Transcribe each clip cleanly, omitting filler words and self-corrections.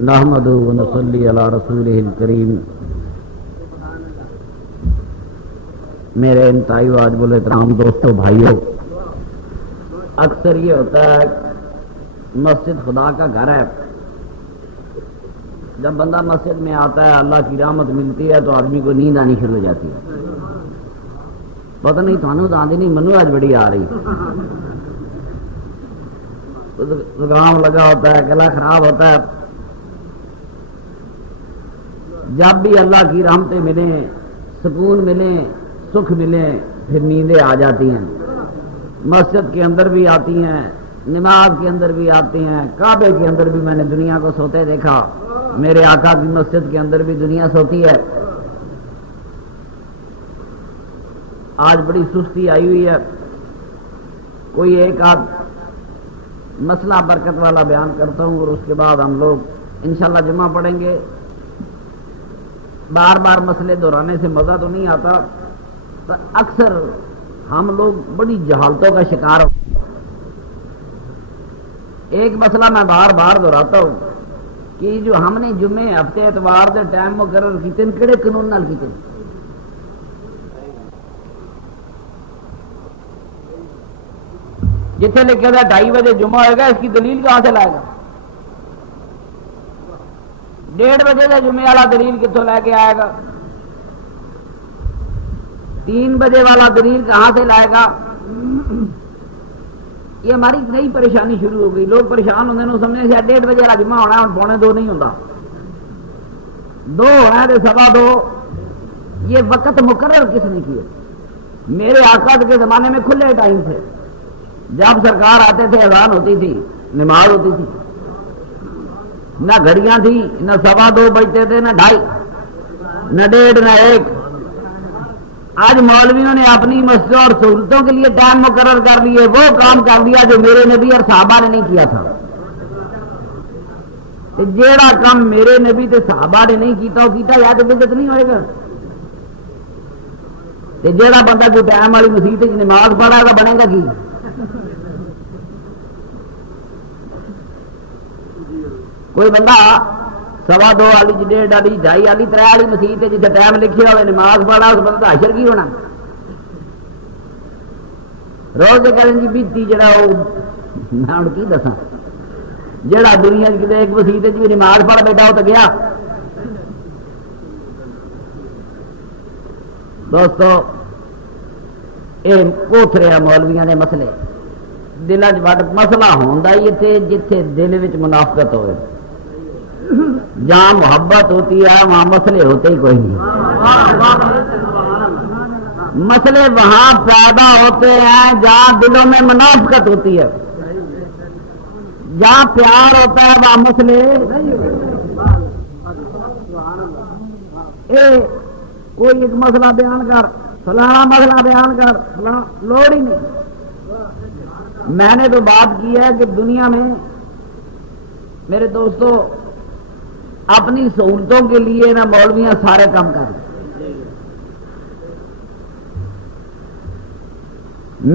نحمدہ و نصلی علی رسولہ الکریم۔ میرے انتہائی واجب الاحترام دوستو بھائیو، اکثر یہ ہوتا ہے مسجد خدا کا گھر ہے، جب بندہ مسجد میں آتا ہے اللہ کی رحمت ملتی ہے تو آدمی کو نیند آنی شروع ہو جاتی ہے۔ پتہ نہیں تھانوں تو آندھی نہیں، منو آج بڑی آ رہی، زکام لگا ہوتا ہے، گلا خراب ہوتا ہے۔ جب بھی اللہ کی رحمتیں ملیں، سکون ملیں، سکھ ملیں، پھر نیندیں آ جاتی ہیں۔ مسجد کے اندر بھی آتی ہیں، نماز کے اندر بھی آتی ہیں، کعبے کے اندر بھی میں نے دنیا کو سوتے دیکھا، میرے آقا کی مسجد کے اندر بھی دنیا سوتی ہے۔ آج بڑی سستی آئی ہوئی ہے، کوئی ایک آدھ مسئلہ برکت والا بیان کرتا ہوں اور اس کے بعد ہم لوگ انشاءاللہ جمعہ پڑھیں گے۔ بار بار مسئلے دہرانے سے مزہ تو نہیں آتا، تو اکثر ہم لوگ بڑی جہالتوں کا شکار ہوتے ہیں۔ ایک مسئلہ میں بار بار دہراتا ہوں کہ جو ہم نے جمعے ہفتے اتوار دے ٹائم مقرر کیتے ہیں، کہڑے قانون نال کیتے ہیں؟ جتنے لکھا تھا 2:30 بجے جمعہ ہوئے گا، اس کی دلیل کہاں سے لائے گا؟ 1:30 بجے کا جمعے والا دلیل کتوں لے کے آئے گا؟ 3 بجے والا دلیل کہاں سے لائے گا؟ یہ ہماری نئی پریشانی شروع ہو گئی، لوگ پریشان ہوتے ہیں، سمجھنے سے 1:30 بجے والا جمعہ ہونا ہے، 1:45 نہیں ہوتا، 2 ہے تو 2:15۔ یہ وقت مقرر کس نے کیے؟ میرے آقا کے زمانے میں کھلے ٹائم تھے، جب سرکار آتے تھے اذان ہوتی تھی، نماز ہوتی تھی، نہ گھڑیاں تھی، نہ 2:15 بجتے تھے، نہ 2:30، نہ 1:30، نہ 1۔ آج مولویوں نے اپنی مسجد اور سہولتوں کے لیے ٹائم مقرر کر لیے، وہ کام کر لیا جو میرے نبی اور صحابہ نے نہیں کیا تھا۔ جیڑا کام میرے نبی تے صحابہ نے نہیں کیتا وہ کیتا یا تو بدعت نہیں ہوئے گا۔ جیڑا بندہ کوئی ٹائم والی مسجد نماز پڑھا تو بنے گا کی؟ کوئی بندہ 2:15 والی، 1:30 والی، 2:30 والی، 3 والی مسیح جیسے ٹائم لکھے ہوئے نماز پڑھا، اس بندہ حشر کی ہونا؟ روز کریں جی بیتی جڑا وہ میں ہوں کی دساں، جڑا دنیا کی ایک مسیح بھی نماز پڑھ بیٹھا وہ تو گیا۔ دوستو یہ کوتھرے مولویاں نے مسئلے دل چ مسئلہ ہوتا ہی اتنے جتھے دل وچ منافقت ہوئے، جہاں محبت ہوتی ہے وہاں مسئلے ہوتے ہی کوئی نہیں۔ مسئلے وہاں پیدا ہوتے ہیں جہاں دلوں میں منافقت ہوتی ہے، جہاں پیار ہوتا ہے وہاں مسئلے کوئی ایک مسئلہ بیان کر، فلانا مسئلہ بیان کر، فلانا لوڑ ہی نہیں۔ میں نے تو بات کی ہے کہ دنیا میں میرے دوستو اپنی سہولتوں کے لیے نہ مولویاں سارے کام کر رہے،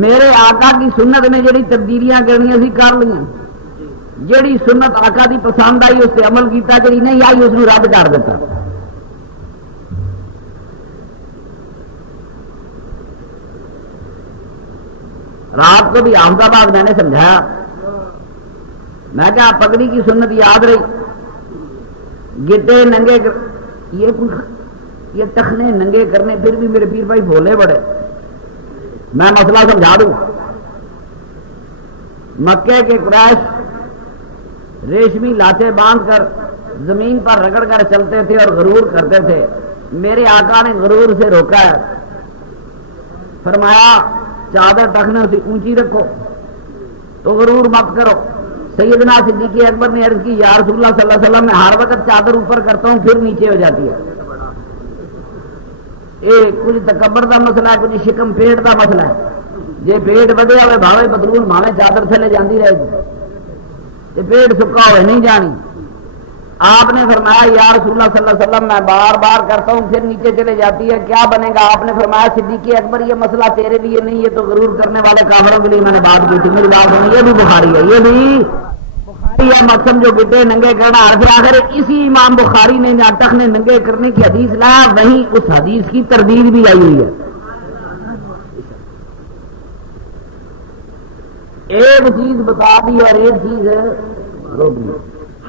میرے آقا کی سنت میں جڑی تبدیلیاں کرنی سی کر لیا، جڑی سنت آقا دی پسند آئی اس سے عمل کیتا، جڑی نہیں آئی اس کو رد کر دیتا۔ رات کو بھی احمد آباد میں نے سمجھایا، میں کہا پگڑی کی سنت یاد رہی، گٹے ننگے یہ ٹخنے ننگے کرنے، پھر بھی میرے پیر بھائی بھولے بڑے، میں مسئلہ سمجھا دوں۔ مکے کے قریش ریشمی لاٹیں باندھ کر زمین پر رگڑ کر چلتے تھے اور غرور کرتے تھے، میرے آقا نے غرور سے روکا ہے، فرمایا چادر ٹخنے سے اونچی رکھو تو غرور مت کرو۔ سیدنا صدیق اکبر نے عرض کی یا رسول اللہ صلی اللہ علیہ وسلم، میں ہر وقت چادر اوپر کرتا ہوں پھر نیچے ہو جاتی ہے۔ یہ کچھ تکبر کا مسئلہ ہے، کچھ شکم پیٹ کا مسئلہ ہے۔ جی پیٹ ودیا ہوئے بھاوے پتلون بھاوے چادر تھلے جاندی رہے گی، جی پیٹ سکا ہوئے نہیں جانی۔ آپ نے فرمایا یا رسول اللہ صلی اللہ علیہ وسلم میں بار بار کرتا ہوں پھر نیچے چلے جاتی ہے، کیا بنے گا؟ آپ نے فرمایا صدیق اکبر یہ مسئلہ تیرے لیے نہیں، یہ تو غرور کرنے والے کافروں کے لیے میں نے بات کی تھی، میری بات سنی، یہ بھی بخاری ہے، یہ بھی بخاری ہے۔ مقصد جو گڈے ننگے کرنا حرف آخر اسی امام بخاری نے ناٹک نے ننگے کرنے کی حدیث لایا، وہیں اس حدیث کی تردید بھی آئی ہوئی ہے۔ ایک چیز بتا دی اور ایک چیز روک دی۔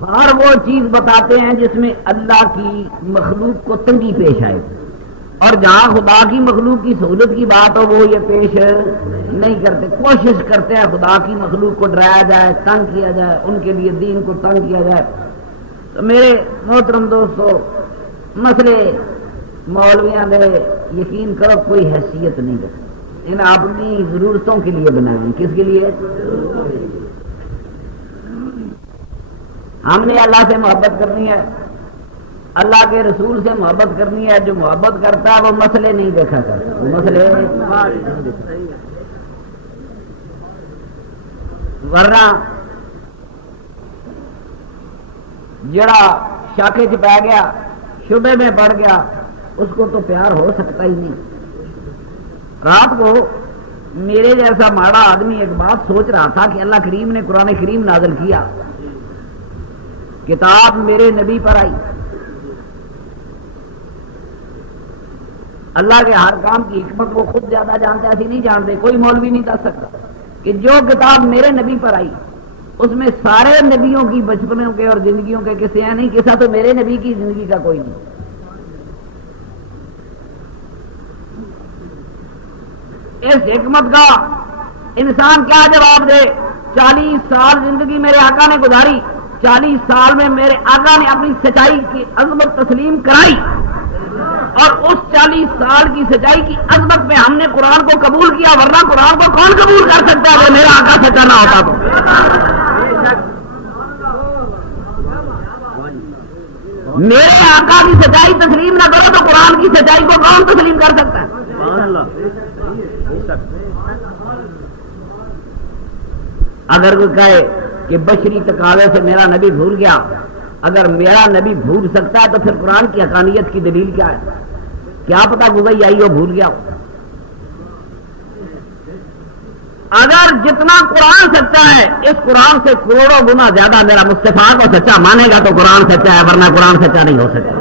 ہر وہ چیز بتاتے ہیں جس میں اللہ کی مخلوق کو تنگی پیش آئے، اور جہاں خدا کی مخلوق کی سہولت کی بات ہو وہ یہ پیش نہیں کرتے، کوشش کرتے ہیں خدا کی مخلوق کو ڈرایا جائے، تنگ کیا جائے، ان کے لیے دین کو تنگ کیا جائے۔ تو میرے محترم دوستو، مسئلے مولویاں دے یقین کرو کوئی حیثیت نہیں رکھتے، ان اپنی ضرورتوں کے لیے بنائے ہیں۔ کس کے لیے؟ ہم نے اللہ سے محبت کرنی ہے، اللہ کے رسول سے محبت کرنی ہے، جو محبت کرتا ہے وہ مسئلے نہیں دیکھا کرتا، وہ مسئلے ورنہ جڑا شاخے چ پی گیا، شبے میں پڑ گیا، اس کو تو پیار ہو سکتا ہی نہیں۔ رات کو میرے جیسا ماڑا آدمی ایک بات سوچ رہا تھا کہ اللہ کریم نے قرآن کریم نازل کیا، کتاب میرے نبی پر آئی، اللہ کے ہر کام کی حکمت وہ خود زیادہ جانتے، ایسی نہیں جانتے، کوئی مولوی نہیں دس سکتا کہ جو کتاب میرے نبی پر آئی اس میں سارے نبیوں کی بچپنوں کے اور زندگیوں کے قصے ہیں، نہیں قصہ تو میرے نبی کی زندگی کا کوئی نہیں۔ اس حکمت کا انسان کیا جواب دے؟ 40 سال زندگی میرے آقا نے گزاری، 40 سال میں میرے آقا نے اپنی سچائی کی عظمت تسلیم کرائی، اور اس 40 سال کی سچائی کی عظمت میں ہم نے قرآن کو قبول کیا، ورنہ قرآن کو کون قبول کر سکتا ہے؟ وہ میرا آقا سچا نہ ہوتا تو۔ میرے آقا کی سچائی تسلیم نہ کرو تو قرآن کی سچائی کو کون تسلیم کر سکتا ہے؟ اگر کوئی کہے کہ بشری تقاضے سے میرا نبی بھول گیا، اگر میرا نبی بھول سکتا ہے تو پھر قرآن کی حقانیت کی دلیل کیا ہے؟ کیا پتا گزئی آئی ہو بھول گیا ہو۔ اگر جتنا قرآن سچا ہے اس قرآن سے کروڑوں گنا زیادہ میرا مصطفیٰ کو سچا مانے گا تو قرآن سچا ہے، ورنہ قرآن سچا نہیں ہو سکتا۔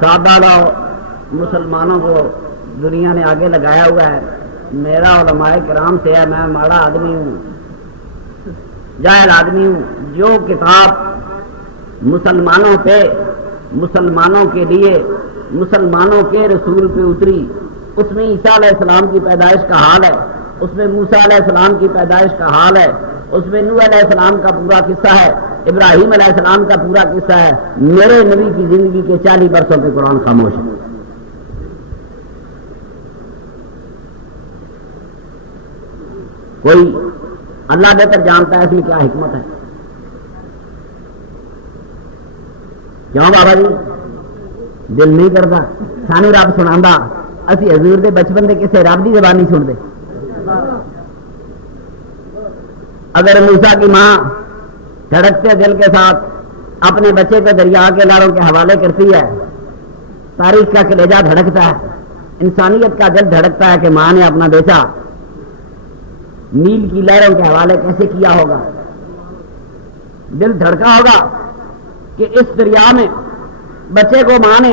سادہ مسلمانوں کو دنیا نے آگے لگایا ہوا ہے، میرا علماء کرام سے ہے، میں ماڑا آدمی ہوں، جاہل آدمی ہوں۔ جو کتاب مسلمانوں پہ، مسلمانوں کے لیے، مسلمانوں کے رسول پہ اتری، اس میں عیسیٰ علیہ السلام کی پیدائش کا حال ہے، اس میں موسیٰ علیہ السلام کی پیدائش کا حال ہے، اس میں نوح علیہ السلام کا پورا قصہ ہے، ابراہیم علیہ السلام کا پورا قصہ ہے۔ میرے نبی کی زندگی کے 40 برسوں پہ قرآن خاموش ہے۔ کوئی اللہ بہتر جانتا ہے اس میں کیا حکمت ہے۔ کیوں بابا جی دل نہیں کرتا؟ سانو رب سنا، اسی حضور دے بچپن دے کسے رب دی زبان نہیں سنتے۔ اگر موسیٰ کی ماں دھڑکتے دل کے ساتھ اپنے بچے کو دریا کے لاروں کے حوالے کرتی ہے، تاریخ کا کلیجہ دھڑکتا ہے، انسانیت کا دل دھڑکتا ہے کہ ماں نے اپنا بیٹا نیل کی لہروں کے حوالے کیسے کیا ہوگا۔ دل دھڑکا ہوگا کہ اس دریا میں بچے کو ماں نے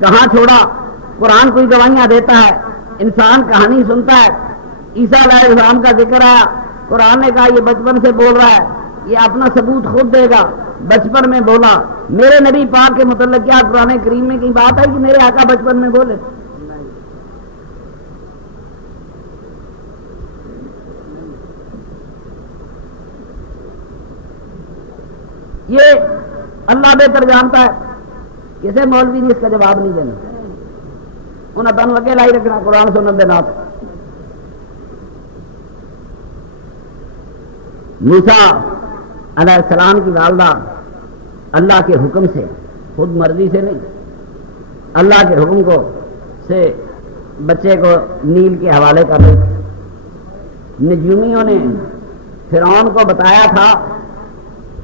کہاں چھوڑا۔ قرآن کوئی گواہیاں دیتا ہے، انسان کہانی سنتا ہے، عیسیٰ علیہ السلام کا ذکر آیا، قرآن نے کہا یہ بچپن سے بول رہا ہے، یہ اپنا ثبوت خود دے گا، بچپن میں بولا۔ میرے نبی پاک کے متعلق کیا قرآن کریم میں کہیں بات ہے کہ میرے آقا بچپن میں بولے؟ یہ اللہ بہتر جانتا ہے، کسی مولوی نے اس کا جواب نہیں دینا، انہیں تنوع اکیلا ہی رکھنا قرآن سنت دے نات۔ موسیٰ علیہ السلام کی والدہ اللہ کے حکم سے، خود مرضی سے نہیں، اللہ کے حکم کو سے بچے کو نیل کے حوالے کر رہی تھی۔ نجومیوں نے فرعون کو بتایا تھا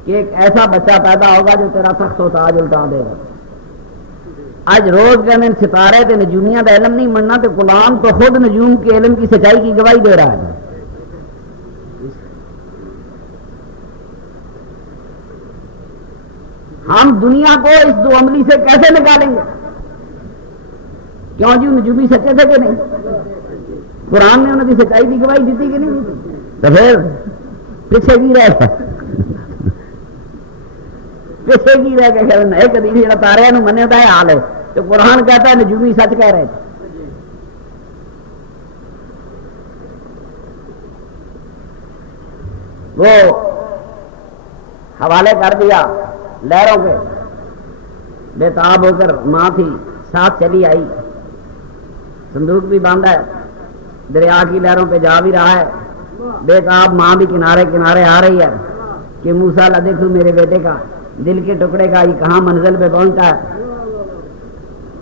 کہ ایک ایسا بچہ پیدا ہوگا جو تیرا تخت و تاج الٹا دے گا۔ آج روز کے اندر ستارے تے نجومیاں کا علم نہیں مننا، تو قرآن تو خود نجوم کے علم کی سچائی کی گواہی دے رہا ہے۔ ہم دنیا کو اس دو عملی سے کیسے نکالیں گے؟ کیوں جی نجومی سچے تھے کہ نہیں؟ قرآن نے انہوں کی سچائی کی گواہی دیتی کہ نہیں دیتی؟ تو پھر پیچھے کی رہ گیا، پیچھے کی رہ گیا نئے کدی جا تارے منیا ہے حال ہے، تو قرآن کہتا ہے نجومی سچ کہہ رہے تھے۔ وہ حوالے کر دیا لہروں کے، بے تاب ہو کر ماں تھی ساتھ چلی آئی، صندوق بھی باندھا ہے، دریا کی لہروں پہ جا بھی رہا ہے، بے تاب ماں بھی کنارے کنارے آ رہی ہے کہ موسیٰ لا دیکھو میرے بیٹے کا دل کے ٹکڑے کا یہ کہاں منزل پہ پہنچتا ہے۔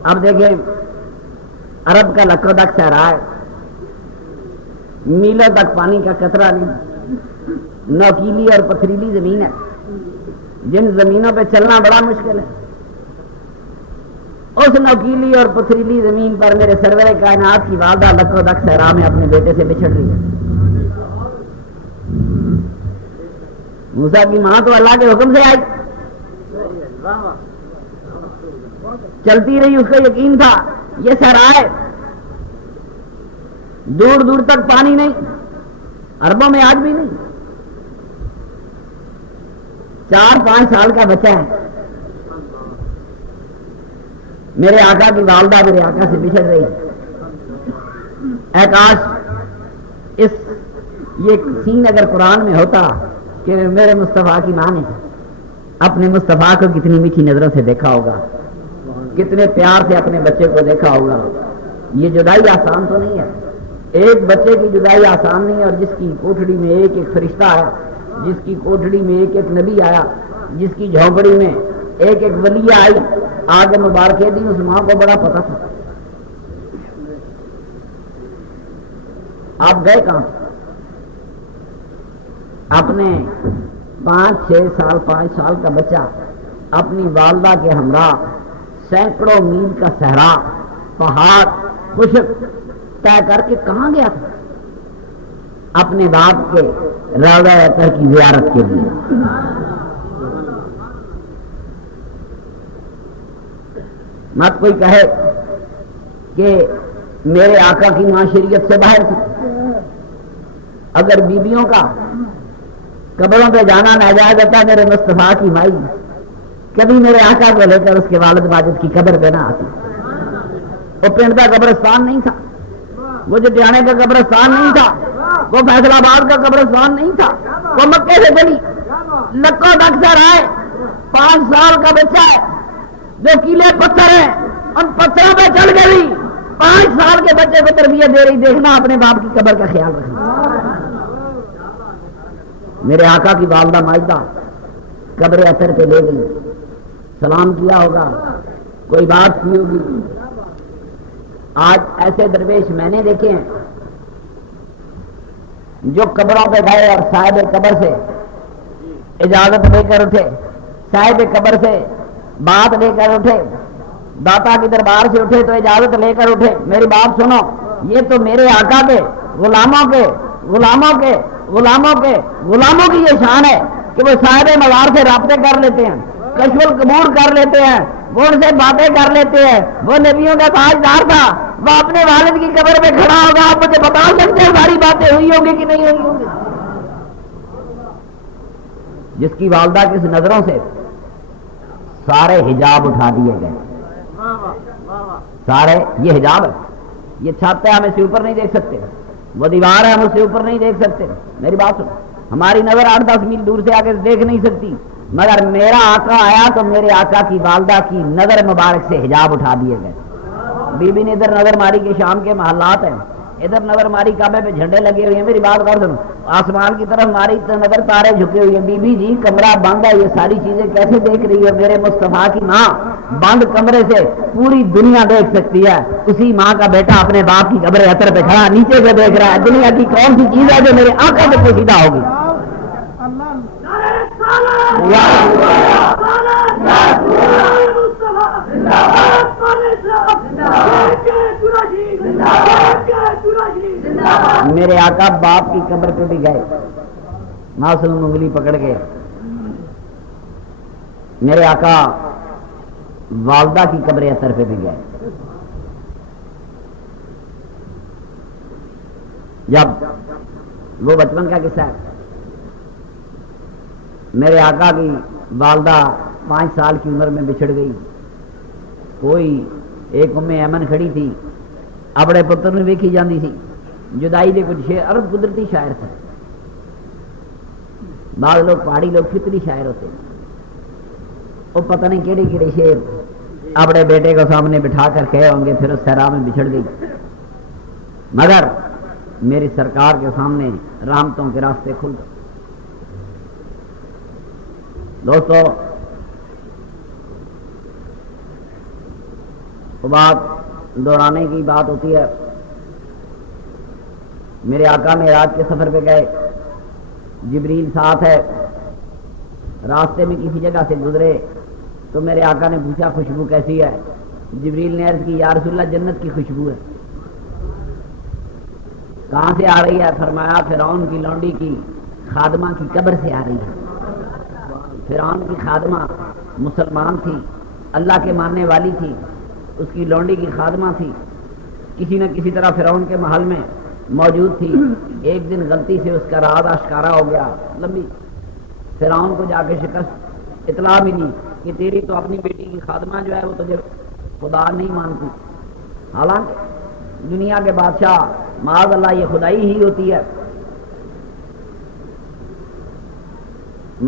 اب دیکھیں عرب کا لکھوں تک صحرا ہے، میلوں تک پانی کا قطرہ نہیں، نوکیلی اور پتھریلی زمین ہے، جن زمینوں پہ چلنا بڑا مشکل ہے۔ اس نوکیلی اور پتھریلی زمین پر میرے سرور کائنات کی والدہ لکھوں تک صحرا میں اپنے بیٹے سے بچھڑ رہی ہے۔ موسیٰ کی ماں تو اللہ کے حکم سے آئی، چلتی رہی، اس کو یقین تھا یہ صحرا ہے، دور دور تک پانی نہیں، عربوں میں آج بھی نہیں۔ 4-5 سال کا بچہ ہے، میرے آقا کی والدہ میرے آقا سے بچھڑ رہی ہے۔ اے کاش یہ سین اگر قرآن میں ہوتا کہ میرے مصطفیٰ کی ماں نے اپنے مصطفیٰ کو کتنی میٹھی نظروں سے دیکھا ہوگا، کتنے پیار سے اپنے بچے کو دیکھا ہوگا۔ یہ جدائی آسان تو نہیں ہے، ایک بچے کی جدائی آسان نہیں ہے، اور جس کی کوٹھڑی میں ایک ایک فرشتہ آیا، جس کی کوٹھڑی میں ایک ایک نبی آیا، جس کی جھونپڑی میں ایک ایک ولی آئی، آگے مبارکیں دی، اس ماں کو بڑا پتہ تھا۔ آپ گئے کہاں؟ اپنے 5 سال کا بچہ اپنی والدہ کے ہمراہ سینکڑوں میل کا صحرا، پہاڑ، خشک طے کر کے کہاں گیا تھا؟ اپنے باپ کے روضہ اطہر کی زیارت کے لیے۔ مت کوئی کہے کہ میرے آقا کی ماں شریعت سے باہر تھی۔ اگر بیویوں کا قبروں پہ جانا ناجائز ہوتا، میرے مصطفیٰ کی مائی کبھی میرے آقا کو لے کر اس کے والد ماجد کی قبر پہ نہ آتی۔ وہ پنڈ کا قبرستان نہیں تھا، وہ جٹیانے کا قبرستان نہیں تھا، وہ فیصل آباد کا قبرستان نہیں تھا، وہ مکے سے چلی لکھوں تک صحرا ہے، 5 سال کا بچہ ہے، جو کیلے پتھر ہیں ان پتھروں پہ چل گئی، 5 سال کے بچے کو تربیت دے رہی۔ دیکھنا اپنے باپ کی قبر کا خیال رکھنا۔ میرے آقا کی والدہ ماجدہ قبر اثر پہ لے گئی، سلام کیا ہوگا، کوئی بات کی ہوگی۔ آج ایسے درویش میں نے دیکھے ہیں جو قبروں پہ گئے اور صاحب قبر سے اجازت لے کر اٹھے، صاحب قبر سے بات لے کر اٹھے، داتا کی دربار سے اٹھے تو اجازت لے کر اٹھے۔ میری بات سنو، یہ تو میرے آقا کے غلاموں کی یہ شان ہے کہ وہ صاحب مزار سے رابطے کر لیتے ہیں، کشف القبور کر لیتے ہیں، وہ ان سے باتیں کر لیتے ہیں۔ وہ نبیوں کا تاجدار تھا، وہ اپنے والد کی قبر پہ کھڑا ہوگا، آپ مجھے بتا سکتے ہیں ساری باتیں ہوئی ہوں گی کہ نہیں ہوئی ہوں گی؟ جس کی والدہ کی نظروں سے سارے حجاب اٹھا دیے گئے، سارے یہ حجاب ہے، یہ چھت ہے، ہم اس سے اوپر نہیں دیکھ سکتے، وہ دیوار ہے، ہم اس سے اوپر نہیں دیکھ سکتے۔ میری بات سنو، ہماری نظر 8-10 میل دور سے آگے دیکھ نہیں سکتی، مگر میرا آقا آیا تو میرے آقا کی والدہ کی نظر مبارک سے حجاب اٹھا دیے گئے۔ بی بی نے ادھر نظر ماری کہ شام کے محلات ہیں، ادھر نظر ماری کعبے پہ جھنڈے لگے ہوئے ہیں، میری بات غور سنو، آسمان کی طرف ماری تو نظر تارے جھکے ہوئے ہیں، بی بی جی کمرہ بند ہے، یہ ساری چیزیں کیسے دیکھ رہی ہے؟ میرے مصطفیٰ کی ماں بند کمرے سے پوری دنیا دیکھ سکتی ہے، اسی ماں کا بیٹا اپنے باپ کی قبر اثر پہ کھڑا نیچے سے دیکھ رہا ہے، دنیا کی کون سی چیز ہے جو میرے آنکھوں سے پوشیدہ ہوگی؟ میرے آقا باپ کی قبر پہ بھی گئے، معصوم انگلی پکڑ کے، میرے آقا والدہ کی قبر اثر پہ بھی گئے، جب وہ بچپن کا قصہ ہے، میرے آقا کی والدہ 5 سال کی عمر میں بچھڑ گئی، کوئی ایک ام ایمن کھڑی تھی، اپنے پتر نے ویکھی جاندی تھی، جدائی دے کچھ شعر، عرب قدرتی شاعر تھے، بعض لوگ پہاڑی لوگ فطری شاعر ہوتے، وہ پتہ نہیں کیڑے کیڑے شعر اپنے بیٹے کو سامنے بٹھا کر کہے ہوں گے، پھر اس صحرا میں بچھڑ گئی، مگر میری سرکار کے سامنے رحمتوں کے راستے کھل گئے۔ دوستو وہ بات دہرانے کی بات ہوتی ہے، میرے آقا معراج کے سفر پہ گئے، جبریل ساتھ ہے، راستے میں کسی جگہ سے گزرے تو میرے آقا نے پوچھا خوشبو کیسی ہے؟ جبریل نے عرض کی یا رسول اللہ جنت کی خوشبو ہے۔ کہاں سے آ رہی ہے؟ فرمایا فرعون کی لونڈی کی خادمہ کی قبر سے آ رہی ہے۔ فرعون کی خادمہ مسلمان تھی، اللہ کے ماننے والی تھی، اس کی لونڈی کی خادمہ تھی، کسی نہ کسی طرح فرعون کے محل میں موجود تھی، ایک دن غلطی سے اس کا راز آشکارا ہو گیا، لمبی، فرعون کو جا کے شکست اطلاع ملی کہ تیری تو اپنی بیٹی کی خادمہ جو ہے وہ تجھے خدا نہیں مانتی، حالانکہ دنیا کے بادشاہ معاذ اللہ یہ خدائی ہی ہوتی ہے،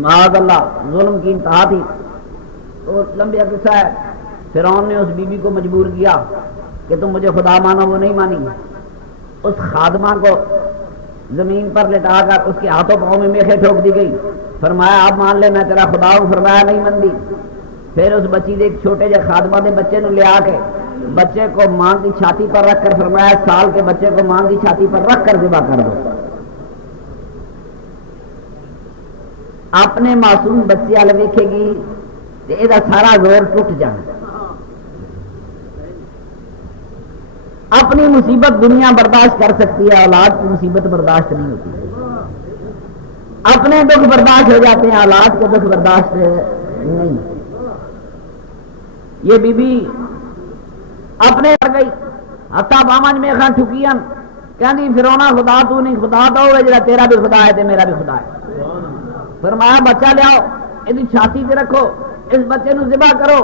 معاذ اللہ ظلم کی انتہا تھی۔ تو لمبا قصہ ہے، فرعون نے اس بی بی کو مجبور کیا کہ تم مجھے خدا مانو، وہ نہیں مانی، اس خادمہ کو زمین پر لٹا کر اس کے ہاتھوں پاؤں میں میخیں ٹھوک دی گئی، فرمایا آپ مان لے میں تیرا خدا ہوں، فرمایا نہیں مندی۔ پھر اس بچی نے ایک چھوٹے جے خادمہ دے بچے نو لے آ کے بچے کو ماں کی چھاتی پر رکھ کر فرمایا سال کے بچے کو ماں کی چھاتی پر رکھ کر ذبح کر دو۔ اپنے معصوم بچے وال ویکھے گی تے اے دا سارا زور ٹوٹ جانا۔ اپنی مصیبت دنیا برداشت کر سکتی ہے، اولاد کی مصیبت برداشت نہیں ہوتی، اپنے دکھ برداشت ہو جاتے ہیں، اولاد کو دکھ برداشت نہیں۔ یہ بی بی اپنے کر گئی، ہتھا باواں میں خان ٹھکیاں کہندی فرعون خدا تو نہیں، خدا تو ہوے جڑا تیرا بھی خدا ہے تے میرا بھی خدا ہے۔ فرمایا بچہ لیاؤ، یہ چھاتی تے رکھو، اس بچے نو ذبح کرو۔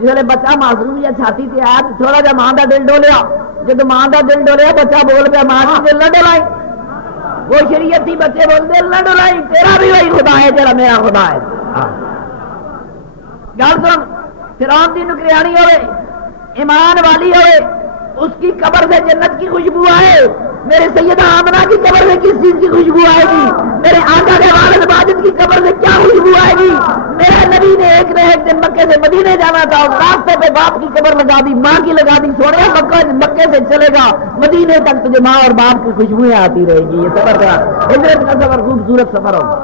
جس بچہ معصوم یا چھاتی تے آیا تھوڑا جا ماں دا دل ڈولیا، جب ماں دا دل ڈولیا بچہ بول پیا ماں کی دل نہ ڈولائی، وہ شریعت تھی بچے بول دل نہ ڈولائی، تیرا بھی وہی خدا ہے تیرا میرا خدا ہے۔ گل سن، فرعون دی نکریانی ہوئے، ایمان والی ہوئے، اس کی قبر سے جنت کی خوشبو آئے، میرے سیدہ آمنہ کی قبر سے کس چیز کی خوشبو آئے گی؟ میرے آقا کے والد ماجد کی قبر سے کیا خوشبو آئے گی؟ میرے نبی نے ایک نہ ایک دن مکے سے مدینے جانا تھا، اور راستے پہ باپ کی قبر لگا دی، ماں کی لگا دی، سونے مکے سے چلے گا مدینے تک تجھے ماں اور باپ کی خوشبوئیں آتی رہے گی۔ یہ سفر کا ہجرت کا سفر خوبصورت سفر ہوگا۔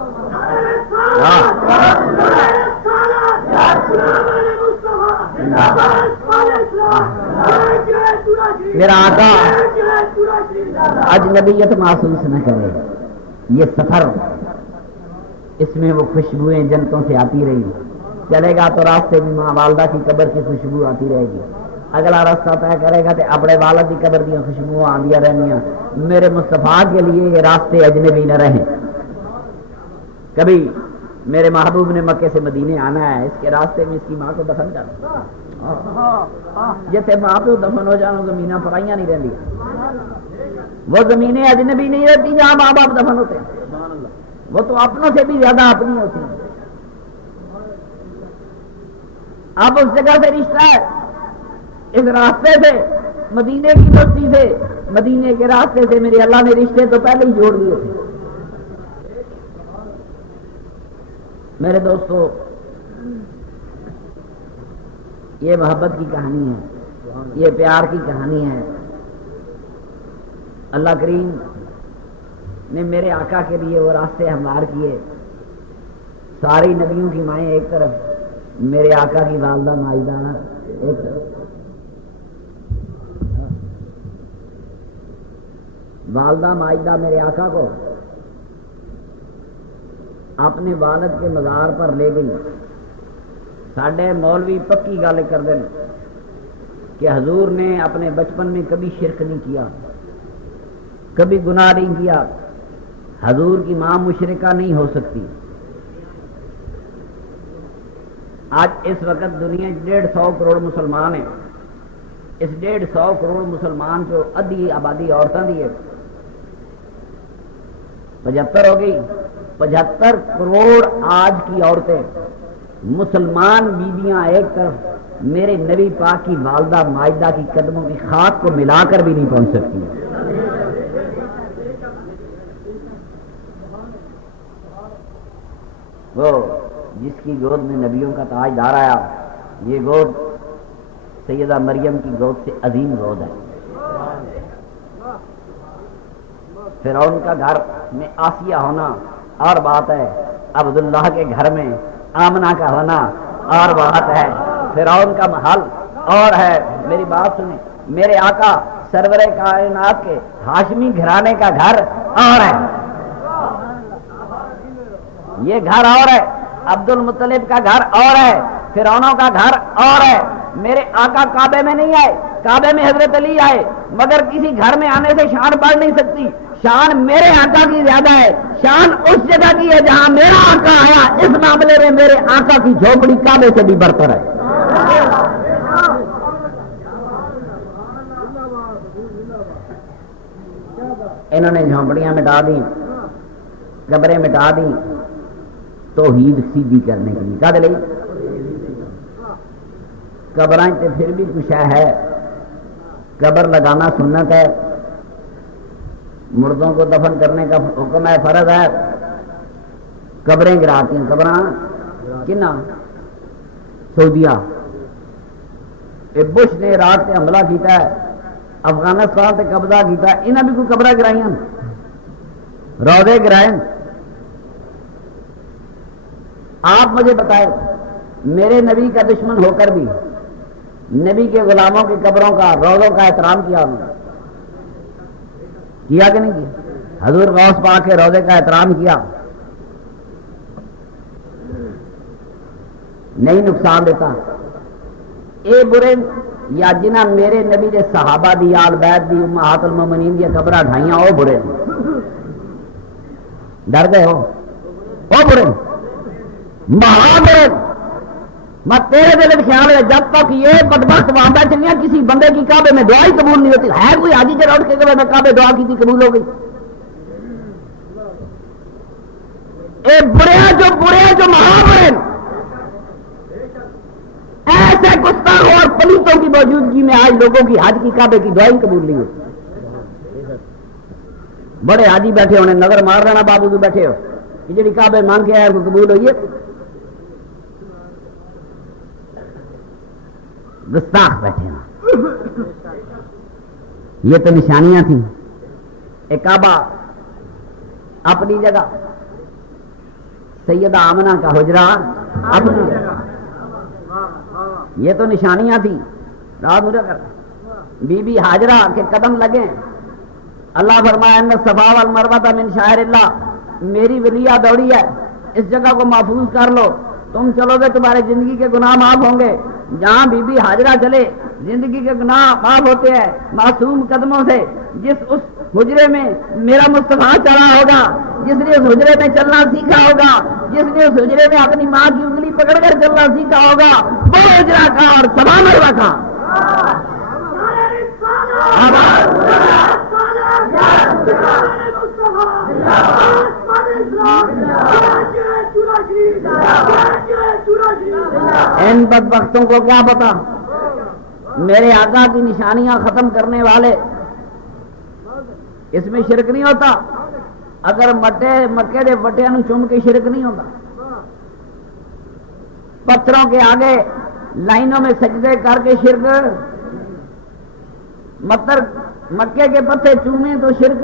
میرا آقا اجنبیت محسوس نہ کرے، یہ سفر اس میں وہ خوشبوئیں جنتوں سے آتی رہی، چلے گا تو راستے میں ماں والدہ کی قبر کی خوشبو آتی رہے گی، اگلا راستہ طے کرے گا تو اپنے والد کی قبر دیا خوشبو آندیاں رہنیاں۔ میرے مصطفیٰ کے لیے یہ راستے اجنبی نہ رہیں۔ کبھی میرے محبوب نے مکے سے مدینے آنا ہے، اس کے راستے میں اس کی ماں کو دفن کرنا، جیسے ماں پہ دفن ہو جانا زمینیں پرائیاں نہیں رہتی، وہ زمینیں اجنبی نہیں رہتی جہاں ماں باپ دفن ہوتے ہیں، وہ تو اپنوں سے بھی زیادہ اپنی ہوتی ہیں۔ اب اس جگہ سے رشتہ ہے، اس راستے سے مدینے کی بستی سے مدینے کے راستے سے میرے اللہ نے رشتے تو پہلے ہی جوڑ دیے تھے۔ میرے دوستو، یہ محبت کی کہانی ہے، یہ پیار کی کہانی ہے۔ اللہ کریم نے میرے آقا کے لیے وہ راستے ہموار کیے۔ ساری نبیوں کی مائیں ایک طرف، میرے آقا کی والدہ ماجدہ ایک طرف۔ والدہ ماجدہ میرے آقا کو اپنے والد کے مزار پر لے گئی۔ ساڈے مولوی پکی گل کرتے ہیں کہ حضور نے اپنے بچپن میں کبھی شرک نہیں کیا، کبھی گناہ نہیں کیا، حضور کی ماں مشرکہ نہیں ہو سکتی۔ آج اس وقت دنیا 150 کروڑ مسلمان ہیں، اس 150 کروڑ مسلمان جو ادھی آبادی عورتوں کی ہے، 75 ہو گئی۔ 75 کروڑ آج کی عورتیں مسلمان بیویاں ایک طرف، میرے نبی پاک کی والدہ ماجدہ کی قدموں کی خاک کو ملا کر بھی نہیں پہنچ سکتی۔ وہ جس کی گود میں نبیوں کا تاجدار آیا، یہ گود سیدہ مریم کی گود سے عظیم گود ہے۔ فرعون کا گھر میں آسیہ ہونا اور بات ہے، عبداللہ کے گھر میں آمنہ کا ہونا اور بات ہے، فرعون کا محل اور ہے۔ میری بات سنیں، میرے آقا سرور کائنات کے ہاشمی گھرانے کا گھر اور ہے، یہ گھر اور ہے، عبد المطلب کا گھر اور ہے، فرعونوں کا گھر اور ہے۔ میرے آقا کعبے میں نہیں آئے، کعبے میں حضرت علی آئے، مگر کسی گھر میں آنے سے شان بڑھ نہیں سکتی۔ شان میرے آقا کی زیادہ ہے، شان اس جگہ کی ہے جہاں میرا آقا آیا۔ اس معاملے میں میرے آقا کی جھوپڑی کعبے سے بھی برتر ہے۔ انہوں نے جھونپڑیاں مٹا دی، قبریں مٹا دی، توحید سیدھی کرنے کے لیے۔ کہتے لئی قبریں تے پھر بھی کچھ ہے، قبر لگانا سنت ہے، مردوں کو دفن کرنے کا حکم ہے، فرض ہے۔ قبریں گراتی ہیں، قبراں کنا سعودیہ، بش نے عراق سے حملہ کیتا ہے، افغانستان سے قبضہ کیتا ہے، انہیں بھی کوئی قبریں گرائیاں، روضے گرائیں۔ آپ مجھے بتائیں، میرے نبی کا دشمن ہو کر بھی نبی کے غلاموں کی قبروں کا، روضوں کا احترام کیا انہوں نے؟ کیا کہ نہیں کیا؟ حضور غوث پاک کے روضے کا احترام کیا؟ نہیں نقصان دیتا۔ اے برے یا جنہ میرے نبی دے صحابہ دی، آل بیت دی، امہات المومنین دی قبراں ڈھائیاں، وہ برے ڈر گئے ہو، وہ برے مہا برے۔ میں تیرے دل میں خیال ہے، جب تک یہ بدبخت وہاں بیٹھے ہیں، کسی بندے کی کعبے میں دعا ہی قبول نہیں ہوتی ہے۔ کوئی حاجی چلا اٹھ کے کہ میں کعبے دعا کی تھی قبول ہو گئی؟ اے برے جو مہابرے، ایسے گستاخ اور پلیتوں کی موجودگی میں آج لوگوں کی حج کی کعبے کی دعا ہی قبول نہیں ہوتی۔ بڑے حاجی بیٹھے ہونے، نظر مار لینا بابو بھی بیٹھے ہو کہ جی کعبے مانگ کے آئے کو قبول ہوئی ہے، گستاخ بیٹھے نا۔ یہ تو نشانیاں تھیں۔ ایک کعبہ اپنی جگہ، سیدہ آمنہ کا حجرہ اپنی جگہ، یہ تو نشانیاں تھیں۔ رات مجھے کر بی بی حاجرہ کے قدم لگے، اللہ فرمایا ان الصفا والمروہ من شعائر اللہ، میری ولیہ دوڑی ہے، اس جگہ کو محفوظ کر لو، تم چلو گے تمہارے زندگی کے گناہ معاف ہوں گے۔ جہاں بی بی حاجرہ چلے زندگی کے گناہ معاف ہوتے ہیں معصوم قدموں سے۔ جس اس حجرے میں میرا مصطفیٰ چلا ہوگا، جس نے اس حجرے میں چلنا سیکھا ہوگا، جس نے اس حجرے میں اپنی ماں کی انگلی پکڑ کر چلنا سیکھا ہوگا، وہ حجرہ کا اور صفا مروہ کا۔ ان بدبختوں کو کیا پتا؟ میرے آقا کی نشانیاں ختم کرنے والے اس میں شرک نہیں ہوتا. اگر مکے دے وٹیاں نو چوم کے شرک نہیں ہوتا. پتھروں کے آگے لائنوں میں سجدے کر کے شرک, مکے کے پتھر چومے تو شرک,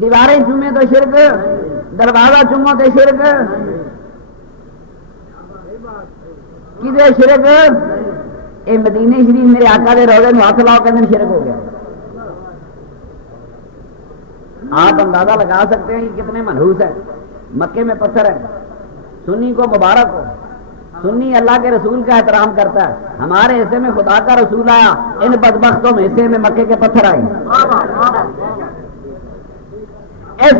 دیواریں چومے تو شرک, دروازہ چومو تو شرک, کدے شرک؟ اے مدینے شریف میرے آقا دے روضے میں ہاتھ لاؤ کہ شرک ہو گیا. آپ اندازہ لگا سکتے ہیں کہ کتنے منحوس ہے. مکے میں پتھر ہے, سنی کو مبارک ہو, سنی اللہ کے رسول کا احترام کرتا ہے. ہمارے حصے میں خدا کا رسول آیا, ان بدبختوں میں حصے میں مکے کے پتھر آئے.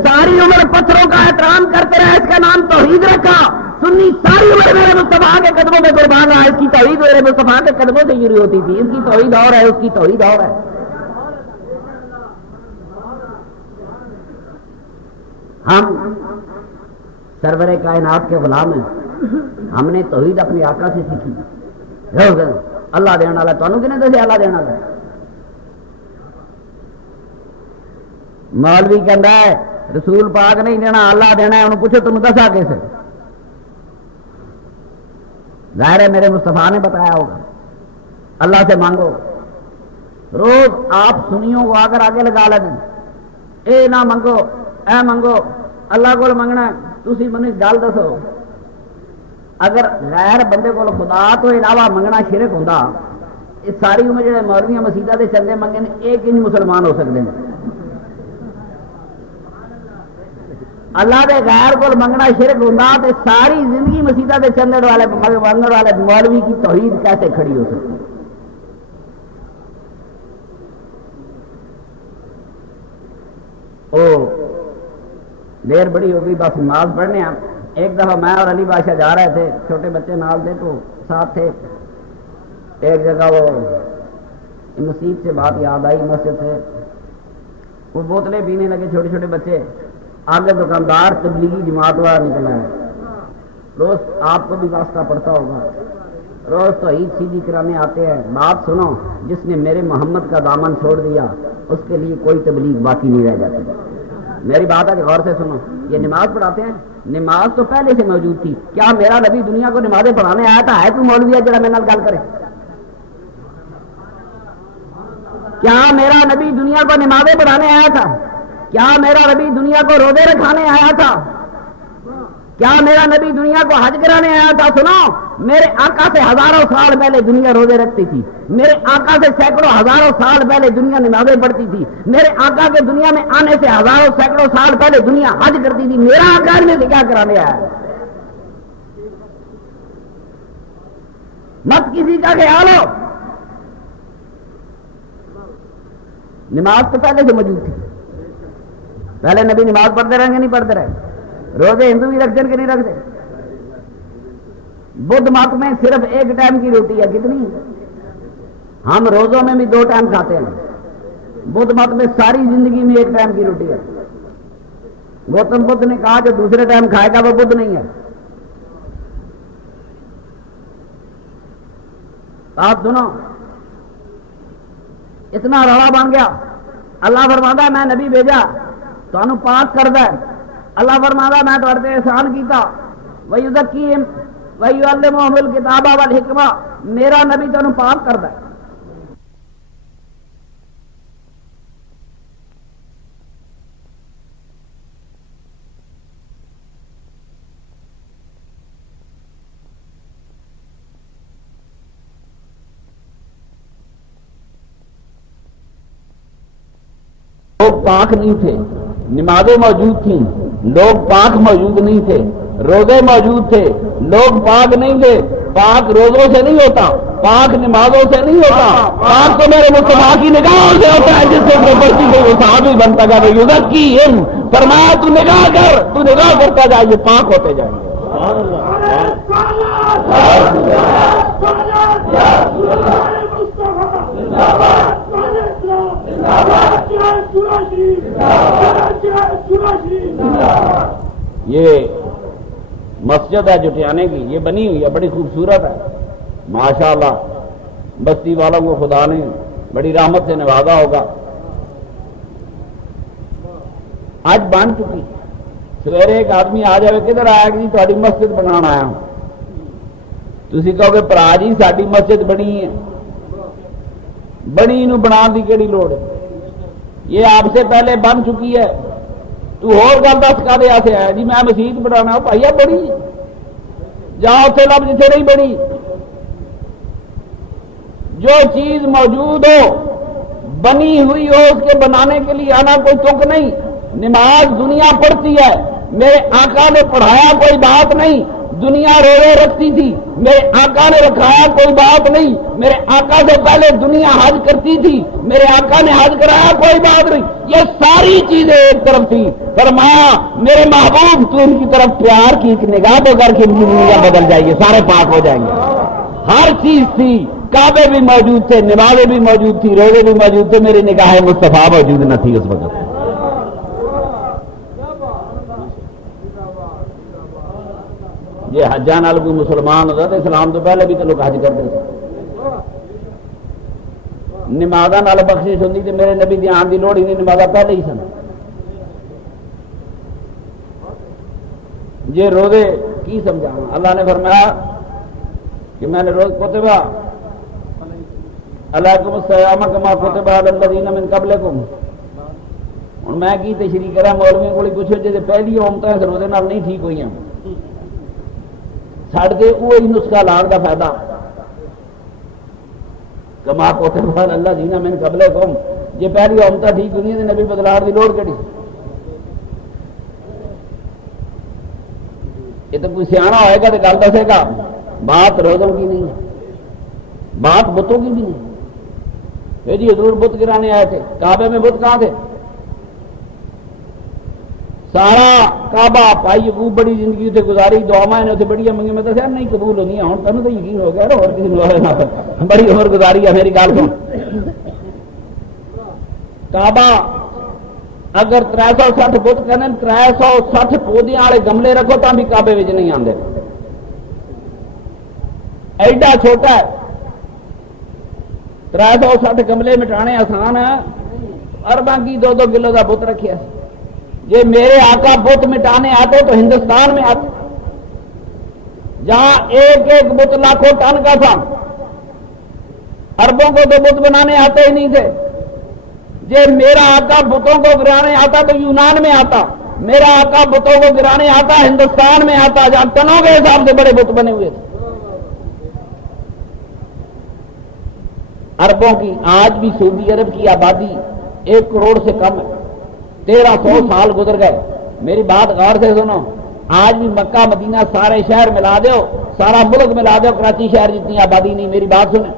ساری عمر پتھروں کا احترام کرتے رہے, اس کا نام توحید رکھا. سنی ساری عمر میرے مصطفیٰ کے قدموں میں قربان رہا, اس کی توحید میرے مصطفیٰ کے قدموں سے شروع ہوتی تھی. اس کی توحید اور ہے, اس کی توحید اور ہے. ہم سرور کائنات کے غلام ہیں, ہم نے توحید اپنے آقا سے سیکھی. اللہ دینا والا تمہیں کنے دسے اللہ دینا والا؟ مولوی کہندا ہے رسول پاک نہیں دینا اللہ دینا ہے, انہوں پوچھو تم دسا کیسے؟ ظاہر ہے میرے مصطفیٰ نے بتایا ہوگا. اللہ سے مانگو. روز آپ سنیوں کو آگر آگے لگا لیں, اے نہ منگو اے منگو, اللہ کو منگنا. تسی منی گل دسو, اگر غیر بندے کو خدا تو علاوہ منگنا شرک ہوندا, اس ساری عمر جڑے مولویاں مسیتاں دے چندے منگے نے, ایک انج مسلمان ہو سکتے ہیں؟ اللہ دے غیر کو منگنا شرک ہوندا تے ساری زندگی مسیتاں دے چندے والے منگنے والے مولوی کی توحید کیسے کھڑی ہو سکتی؟ او دیر بڑی ہو گئی, بس نماز پڑھنے ہیں. ایک دفعہ میں اور علی بادشاہ جا رہے تھے, چھوٹے بچے نال تھے تو ساتھ تھے. ایک جگہ وہ مسجد سے بات یاد آئی, مسجد سے وہ بوتلیں پینے لگے چھوٹے چھوٹے بچے. آگے دکاندار تبلیغی جماعت والا نکلا ہے, روز آپ کو بھی واسطہ پڑتا ہوگا, روز تو عید سیدھی کرانے آتے ہیں. بات سنو, جس نے میرے محمد کا دامن چھوڑ دیا اس کے لیے کوئی تبلیغ باقی نہیں رہ جاتی. میری بات ہے غور سے سنو. یہ نماز پڑھاتے ہیں, نماز تو پہلے سے موجود تھی. کیا میرا نبی دنیا کو نمازیں پڑھانے آیا تھا؟ ہے تو مولوی ہے جڑا میرے نال گل کرے. کیا میرا نبی دنیا کو نمازیں پڑھانے آیا تھا؟ کیا میرا نبی دنیا کو روزے رکھانے آیا تھا؟ کیا میرا نبی دنیا کو حج کرانے آیا تھا؟ سنو, میرے آقا سے ہزاروں سال پہلے دنیا روزے رکھتی تھی. میرے آقا سے سینکڑوں ہزاروں سال پہلے دنیا نمازیں پڑھتی تھی. میرے آقا کے دنیا میں آنے سے ہزاروں سینکڑوں سال پہلے دنیا حج کرتی تھی. میرا آقا میں سے کیا کرانے آیا ہے؟ مت کسی کا خیال ہو, نماز تو پہلے سے موجود تھی. پہلے نبی نماز پڑھتے رہیں گے نہیں پڑھتے رہے. روزے ہندو بھی رکھتے ہیں کہ نہیں رکھتے؟ بدھ مت میں صرف ایک ٹائم کی روٹی ہے. کتنی؟ ہم روزوں میں بھی 2 ٹائم کھاتے ہیں. بدھ مت میں ساری زندگی میں 1 ٹائم کی روٹی ہے. گوتم بدھ نے کہا جو دوسرے ٹائم کھائے گا وہ بدھ نہیں ہے. آپ سنو, اتنا روڑا بن گیا. اللہ فرماتا ہے میں نبی بھیجا تو انہوں پاک کر دے. اللہ فرماتا ہے میں تو ارتے احسان کیتا. وَيُزَكِّيهِمْ وَيُعَلِّمُهُمُ الْكِتَابَ وَالْحِكْمَةَ, میرا نبی تو انہوں پاک کر دے. لوگ پاک نہیں تھے, نمازیں موجود تھیں, لوگ پاک موجود نہیں تھے, روزے موجود تھے, لوگ پاک نہیں تھے. پاک روزوں سے نہیں ہوتا, پاک نمازوں سے نہیں ہوتا, پاک تو میرے مصطفیٰ کی نگاہوں سے ہوتا ہے, جس سے پرچی کو وہ صحابی بنتا گیا. یزکی فرمایا تو نگاہ کر, تو نگاہ کرتا جائے, یہ پاک ہوتے جائیں گے. یہ مسجد ہے جٹیانے کی, یہ بنی ہوئی ہے, بڑی خوبصورت ہے ماشاءاللہ. بستی والوں کو خدا نے بڑی رحمت سے نوازا ہوگا. اج بن چکی. سویرے ایک آدمی آ جائے کدھر آیا کہ جی تاری مسجد بنا آیا. تھی کہو گے برا جی ساری مسجد بنی ہے, بنی بنا کی کہڑی لوڑ ہے, یہ آپ سے پہلے بن چکی ہے. تو اور گل دس کا دیا سے آیا جی میں مسجد بنانا بھائی بڑی جہاں اتنے لب جتنے نہیں بڑی. جو چیز موجود ہو بنی ہوئی ہو اس کے بنانے کے لیے آنا کوئی تک نہیں. نماز دنیا پڑھتی ہے, میرے آقا نے پڑھایا کوئی بات نہیں. دنیا روزے رکھتی تھی, میرے آقا نے رکھایا کوئی بات نہیں. میرے آقا سے پہلے دنیا حج کرتی تھی, میرے آقا نے حج کرایا کوئی بات نہیں. یہ ساری چیزیں ایک طرف تھی. فرمایا میرے محبوب تو ان کی طرف پیار کی ایک نگاہ تو کر کے ان کی دنیا بدل جائے گی, سارے پاک ہو جائیں گے. ہر چیز تھی, کعبے بھی موجود تھے, نمازیں بھی موجود تھی, روزے بھی موجود تھے, میری نگاہ مصطفیٰ موجود نہ تھی اس وقت. یہ حجاں نال کوئی مسلمان ہوتا تو اسلام تو پہلے بھی تو لوگ حج کرتے تھے. نمازاں نال بخشش ہوندی تے میرے نبی دی آن دی لوڑ ہی نہیں, نمازاں پہلے ہی سن. یہ روزے کی سمجھاواں, اللہ نے فرمایا کہ میں نے روز کتبہ علیکم الصیام کما کتب علی الذین من قبلکم. ہن میں کی تشریح کرا, مولویوں کو پوچھو جے پہلی امتاں اس روزے نال نہیں ٹھیک ہوئیاں, چھڑ کے وہی نسخہ لان کا فائدہ. کما کتب علی الذین من قبلکم, جے پہلی امتاں ٹھیک ہوئی تے نبی بدلان دی لوڑ کیڑی. یہ تو کوئی سیاح ہوئے گا تو گل دسے گا. بات روزوں کی نہیں ہے, بات بتوں کی بھی نہیں. جی حضور بت گرانے آئے تھے, کعبے میں بت کہاں تھے؟ سارا کعبہ پائی خوب بڑی زندگی اتنے گزاری, دعا نے اتنے بڑی منگی. میں دسیا نہیں قبول ہونی ہے, ہوں تمہیں تو یقین ہو گیا اور کسی بڑی اور گزاری ہے. میری گل سن, کعبہ اگر 360 بت کہنے 360 پودے والے گملے رکھو تو بھی کعبے میں نہیں آتے. ایڈا چھوٹا ہے, 360 گملے مٹانے آسان ہے. ارباں کی 2-2 کلو کا بت رکھیا. یہ میرے آقا بت مٹانے آتے تو ہندوستان میں آتے جہاں ایک ایک بت لاکھوں ٹن کا تھا. اربوں کو تو بت بنانے آتے ہی نہیں تھے. یہ میرا آقا بتوں کو گرانے آتا تو یونان میں آتا, میرا آقا بتوں کو گرانے آتا ہندوستان میں آتا جہاں ٹنوں کے حساب سے بڑے بت بنے ہوئے تھے. اربوں کی آج بھی سعودی عرب کی آبادی 1 کروڑ سے کم ہے. 1300 سال گزر گئے. میری بات غور سے سنو, آج بھی مکہ مدینہ سارے شہر ملا دو, سارا ملک ملا دو, کراچی شہر جتنی آبادی نہیں. میری بات سنیں,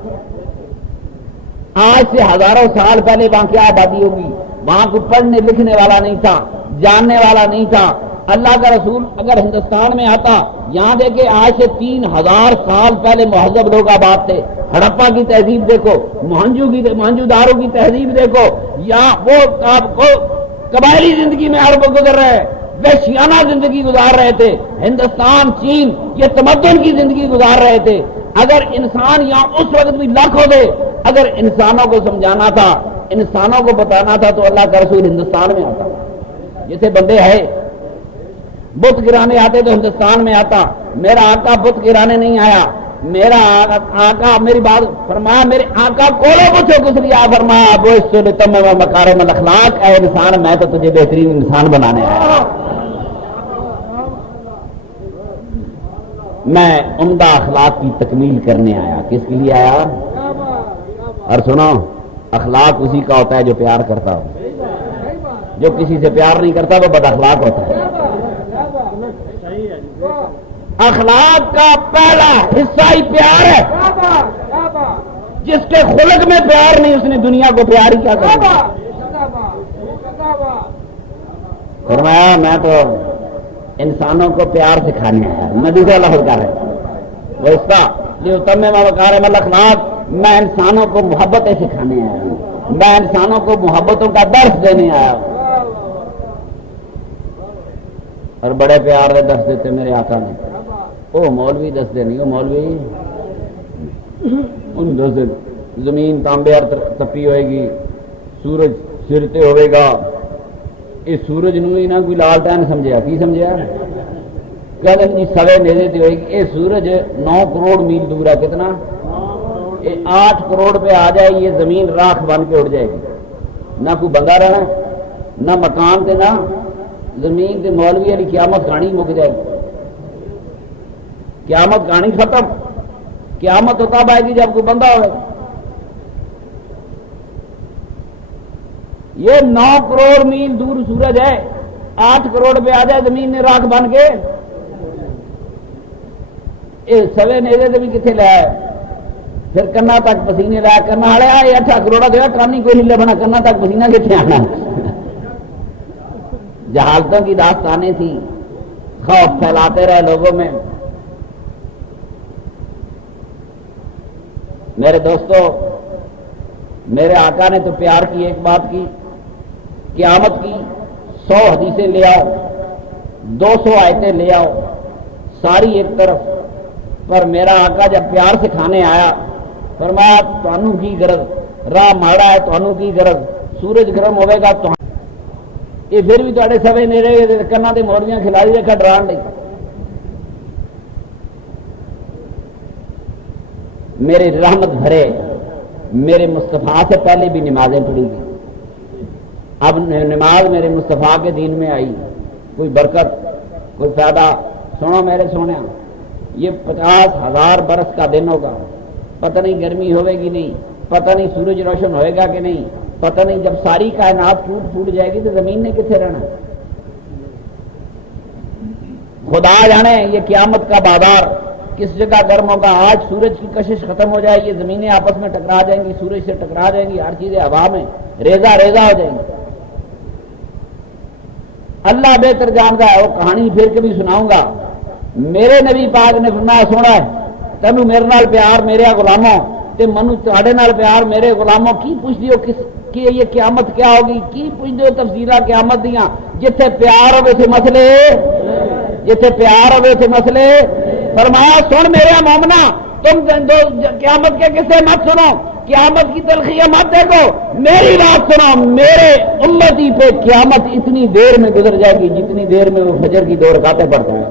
آج سے ہزاروں سال پہلے وہاں کیا آبادی ہوگی؟ وہاں کو پڑھنے لکھنے والا نہیں تھا, جاننے والا نہیں تھا. اللہ کا رسول اگر ہندوستان میں آتا, یہاں دیکھے آج سے 3000 سال پہلے مہذب لوگ آباد تھے. ہڑپا کی تہذیب دیکھو, موہنجو دارو کی تہذیب دیکھو, یا وہ قبائلی زندگی میں عرب گزر رہے, وحشیانہ زندگی گزار رہے تھے. ہندوستان, چین یہ تمدن کی زندگی گزار رہے تھے. اگر انسان یہاں اس وقت بھی لاکھ ہو دے, اگر انسانوں کو سمجھانا تھا, انسانوں کو بتانا تھا, تو اللہ کا رسول ہندوستان میں آتا. جیسے بندے ہے بت گرانے آتے تو ہندوستان میں آتا. میرا آقا بت گرانے نہیں آیا. میرا آقا, میری بات فرمایا, میرے آقا کولو پوچھو کچھ لیا, فرمایا وہ اس سے تم مکارم الاخلاق اے انسان, میں تو تجھے بہترین انسان بنانے آیا. میں عمدہ اخلاق کی تکمیل کرنے آیا. کس کے لیے آیا؟ اور سنو, اخلاق اسی کا ہوتا ہے جو پیار کرتا ہو. جو کسی سے پیار نہیں کرتا وہ بد اخلاق ہوتا ہے. اخلاق کا پہلا حصہ ہی پیار ہے. جس کے خلق میں پیار نہیں اس نے دنیا کو پیار ہی کیا کرنا. فرمایا میں تو انسانوں کو پیار سکھانے آیا. میں دوسرا لفظ کر رہا ہوں وہ اس کا جو تم میں مکارم الاخلاق, میں انسانوں کو محبتیں سکھانے آیا ہوں, میں انسانوں کو محبتوں کا درس دینے آیا ہوں. اور بڑے پیار سے درس دیتے میرے آقا نے. وہ مولوی دستے نہیں, وہ مولوی ان دس دن زمین تانبے تپی ہوئے گی, سورج سرتے ہوئے گا, یہ سورج نو ہی نہ کوئی لالٹین سمجھا، کی سمجھا؟ کہتے ہیں جی سوے نیزے تے ہوئے گی۔ یہ سورج 9 کروڑ میل دور ہے، کتنا؟ یہ 8 کروڑ پہ آ جائے یہ زمین راکھ بن کے اڑ جائے گی، نہ کوئی بندہ رہنا، نہ مکان تے نہ زمین تے مولوی والی قیامت کہانی مک جائے گی، قیامت کہانی ختم۔ قیامت تو تب آئے گی جب کوئی بندہ ہوئے۔ یہ 9 کروڑ میل دور سورج ہے، 8 کروڑ پہ آ جائے زمین نے راکھ بن کے، یہ سوے نیزے سے بھی کتنے لیا ہے؟ پھر کنا تک پسینے لایا، کرنا والے یہ 8 کروڑا دیا کان ہی کوئی نہیں لبنا، کنا تک پسینہ کتنے آنا؟ جہالتوں کی داستانیں تھی، خوف پھیلاتے رہے لوگوں میں۔ میرے دوستو، میرے آقا نے تو پیار کی ایک بات کی، قیامت کی 100 حدیثیں لے آؤ، 200 آیتیں لے آؤ، ساری ایک طرف، پر میرا آقا جب پیار سے کھانے آیا فرمایا تانوں کی غرض، راہ ماڑا ہے تانوں کی غرض، سورج گرم ہوئے گا تو یہ پھر بھی تے سوے نہیں رہے، کنا تے موڑیاں کھلا دی رکھا ڈران نہیں۔ میرے رحمت بھرے میرے مصطفیٰ سے پہلے بھی نمازیں پڑھی گئی، اب نماز میرے مصطفیٰ کے دین میں آئی، کوئی برکت کوئی فائدہ۔ سنو میرے سونے، یہ 50,000 برس کا دن ہوگا، پتہ نہیں گرمی ہوئے گی نہیں، پتہ نہیں سورج روشن ہوئے گا کہ نہیں، پتہ نہیں جب ساری کائنات پھوٹ جائے گی تو زمین نے کتنے رہنا؟ خدا جانے یہ قیامت کا بازار کس جگہ گرم ہوگا۔ آج سورج کی کشش ختم ہو جائے، یہ زمینیں آپس میں ٹکرا جائیں گی، سورج سے ٹکرا جائیں گی، ہر چیزیں ہوا میں ریزہ ریزہ ہو جائیں گی۔ اللہ بہتر جانتا ہے، وہ کہانی پھر کبھی سناؤں گا۔ میرے نبی پاک نے فرمایا سونا ہے تینوں میرے نال پیار میرے غلاموں تے منو تہاڈے نال پیار میرے غلاموں، کی پوچھ دیو کس کہ یہ قیامت کیا ہوگی، کی پوچھ دیو تفصیلہ قیامت دیاں، جتھے پیار ہوے تھے مسئلے، جتھے پیار ہوے تھے مسئلے۔ فرمایا سن میرے مومنا، تم قیامت کے قصے مت سنو، قیامت کی تلخیاں مت دیکھو، میری بات سنو، میرے امتی پہ قیامت اتنی دیر میں گزر جائے گی جتنی دیر میں وہ فجر کی 2 رکعتیں پڑھتے ہیں۔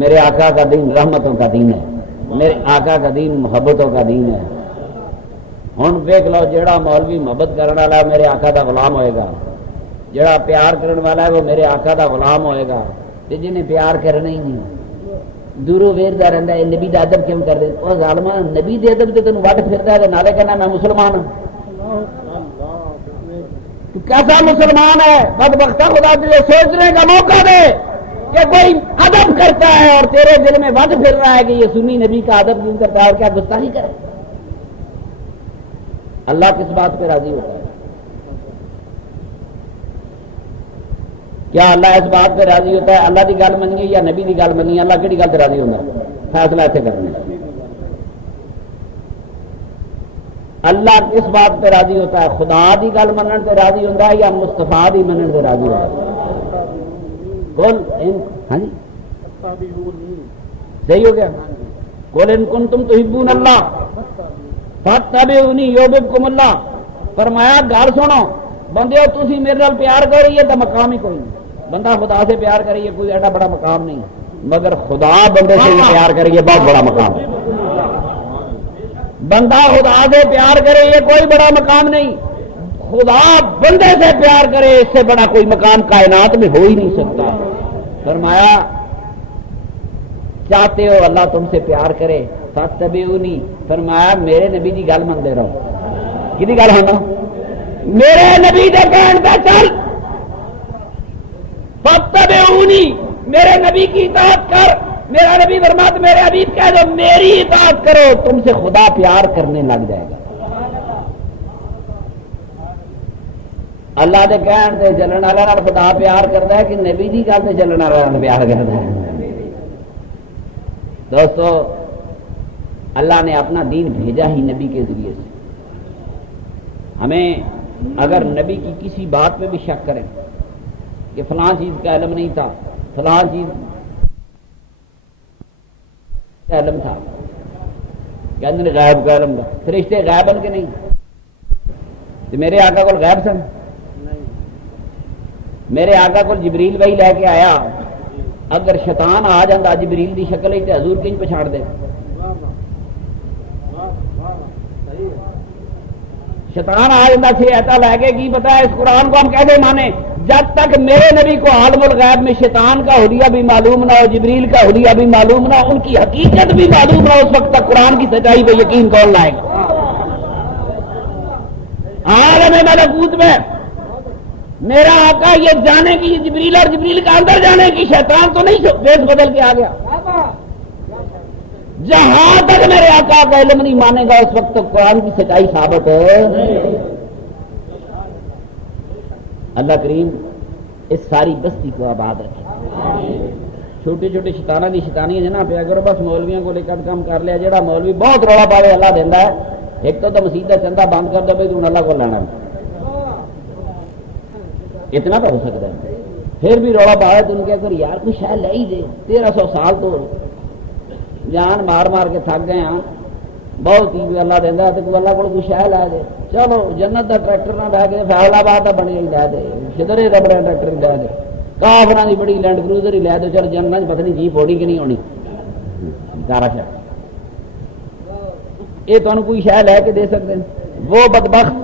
میرے آقا کا دین رحمتوں کا دین ہے، میرے آقا کا دین محبتوں کا دین ہے۔ ہن دیکھ لو جیڑا مولوی محبت کرنے والا ہے میرے آقا دا غلام ہوئے گا، جیڑا پیار کرنے والا ہے وہ میرے آقا دا غلام ہوئے گا، تے جنہیں پیار کرنا ہی نہیں دوروں ویردا رہندا ہے نبی دا ادب کیوں کر دے؟ او ظالما نبی دے ادب تے تینوں وٹ پھردا ہے تے نالے کہنا میں مسلمان ہوں۔ تو کیسا مسلمان ہے؟ بدبختہ، خدا تجھے سوچنے کا موقع دے کہ کوئی ادب کرتا ہے اور تیرے دل میں وٹ پھر رہا ہے کہ یہ سنی نبی کا ادب کیوں کرتا ہے اور کیا گستاخی کرے۔ اللہ کس بات پہ راضی ہوتا ہے؟ کیا اللہ اس بات پہ راضی ہوتا ہے اللہ کی گل منیے یا نبی کی گل منیے؟ اللہ کہڑی گل پہ راضی ہوتا ہے؟ فیصلہ ایسے کرنا۔ اللہ کس بات پہ راضی ہوتا ہے؟ خدا کی گل منن سے راضی ہوتا ہے یا مصطفیٰ کی منن سے راضی ہوتا ہے؟ ہاں جی صحیح ہو گیا۔ قل ان کنتم تحبون اللہ فاتبعونی یحببکم اللہ۔ فرمایا گل سنو بندیو، تسی میرے نال پیار کریے تو مقام ہی کوئی نہیں، بندہ خدا سے پیار کریے کوئی ایڈا بڑا مقام نہیں، مگر خدا بندے سے بھی پیار کریے بہت بڑا مقام ہے۔ بندہ خدا سے پیار کرے یہ کوئی بڑا مقام نہیں، خدا بندے سے پیار کرے اس سے بڑا کوئی مقام کائنات میں ہو ہی نہیں سکتا۔ فرمایا چاہتے ہو اللہ تم سے پیار کرے فاتبعونی، فرمایا میرے نبی کی گل منتے رہو۔ کدی گل ہونا؟ میرے نبی دے کہن تے چل، فاتبعونی میرے نبی کی اطاعت کر۔ میرا نبی فرماتا میرے حبیب کہہ دو میری اطاعت کرو، تم سے خدا پیار کرنے لگ جائے گا۔ اللہ دے کہن تے چلن والا نال خدا پیار کرتا ہے کہ نبی دی گل تے چلن والا نال پیار کرتا ہے؟ دوستو اللہ نے اپنا دین بھیجا ہی نبی کے ذریعے سے۔ ہمیں اگر نبی کی کسی بات پہ بھی شک کریں کہ فلاں چیز کا علم نہیں تھا، فلاں چیز علم تھا، کہتے غائب کا علم تھا، فرشتے غائب ان کے نہیں؟ تو میرے آقا کو غائب سن؟ میرے آقا کو جبریل بھائی لے کے آیا، اگر شیطان آ جاتا جبریل دی شکل ہی تو حضور کہیں پچھاڑ دے؟ شیطان آ جاتا سی ایسا لے کے کی پتا ہے اس قرآن کو ہم کیسے مانے؟ جب تک میرے نبی کو عالم الغیب میں شیطان کا حلیہ بھی معلوم نہ ہو، جبریل کا حلیہ بھی معلوم نہ ہو، ان کی حقیقت بھی معلوم نہ ہو، اس وقت تک قرآن کی سچائی پہ یقین کون لائے گا؟ عالم ملکوت میں میرا آقا یہ جانے کی جبریل اور جبریل کا اندر جانے کی شیطان تو نہیں بیس بدل کے آ گیا۔ جہاں تک میرے آقا کا علم نہیں مانے گا اس وقت تک قرآن کی سچائی ثابت ہے۔ اللہ کریم اس ساری بستی کو آباد رکھے۔ چھوٹے چھوٹے شیطانہ دی شیطانیاں جنا پیا کرو، بس مولویوں کو لے کر کام کر لیا، جڑا مولوی بہت رولا پاوے اللہ دینا ہے، ایک تو مسیح کا چندہ بند کر دو بھائی تم اللہ کو لینا، اتنا تو ہو سکتا ہے۔ پھر بھی رولا پاوے تو ان کے اگر یار کچھ ہے لے ہی دے، 1300 سال تو جان مار مار کے تھک گئے ہاں، بہت ہی اللہ دینا ہے تو اللہ کو کچھ ہے لے دے، چلو جنت کا ٹریکٹر نہ لے کے فیصل آباد کا بنے ہی لے دے، شدرے کا بڑا ٹریکٹر ہی لے دے، کافراں دی بڑی لینڈ کروزر ہی لے دو، چلو جنت پتہ نہیں جیپ ہونی کہ نہیں ہونی، سارا شہر یہ تمہیں کوئی شہ لے کے دے سکتے ہیں؟ وہ بدبخت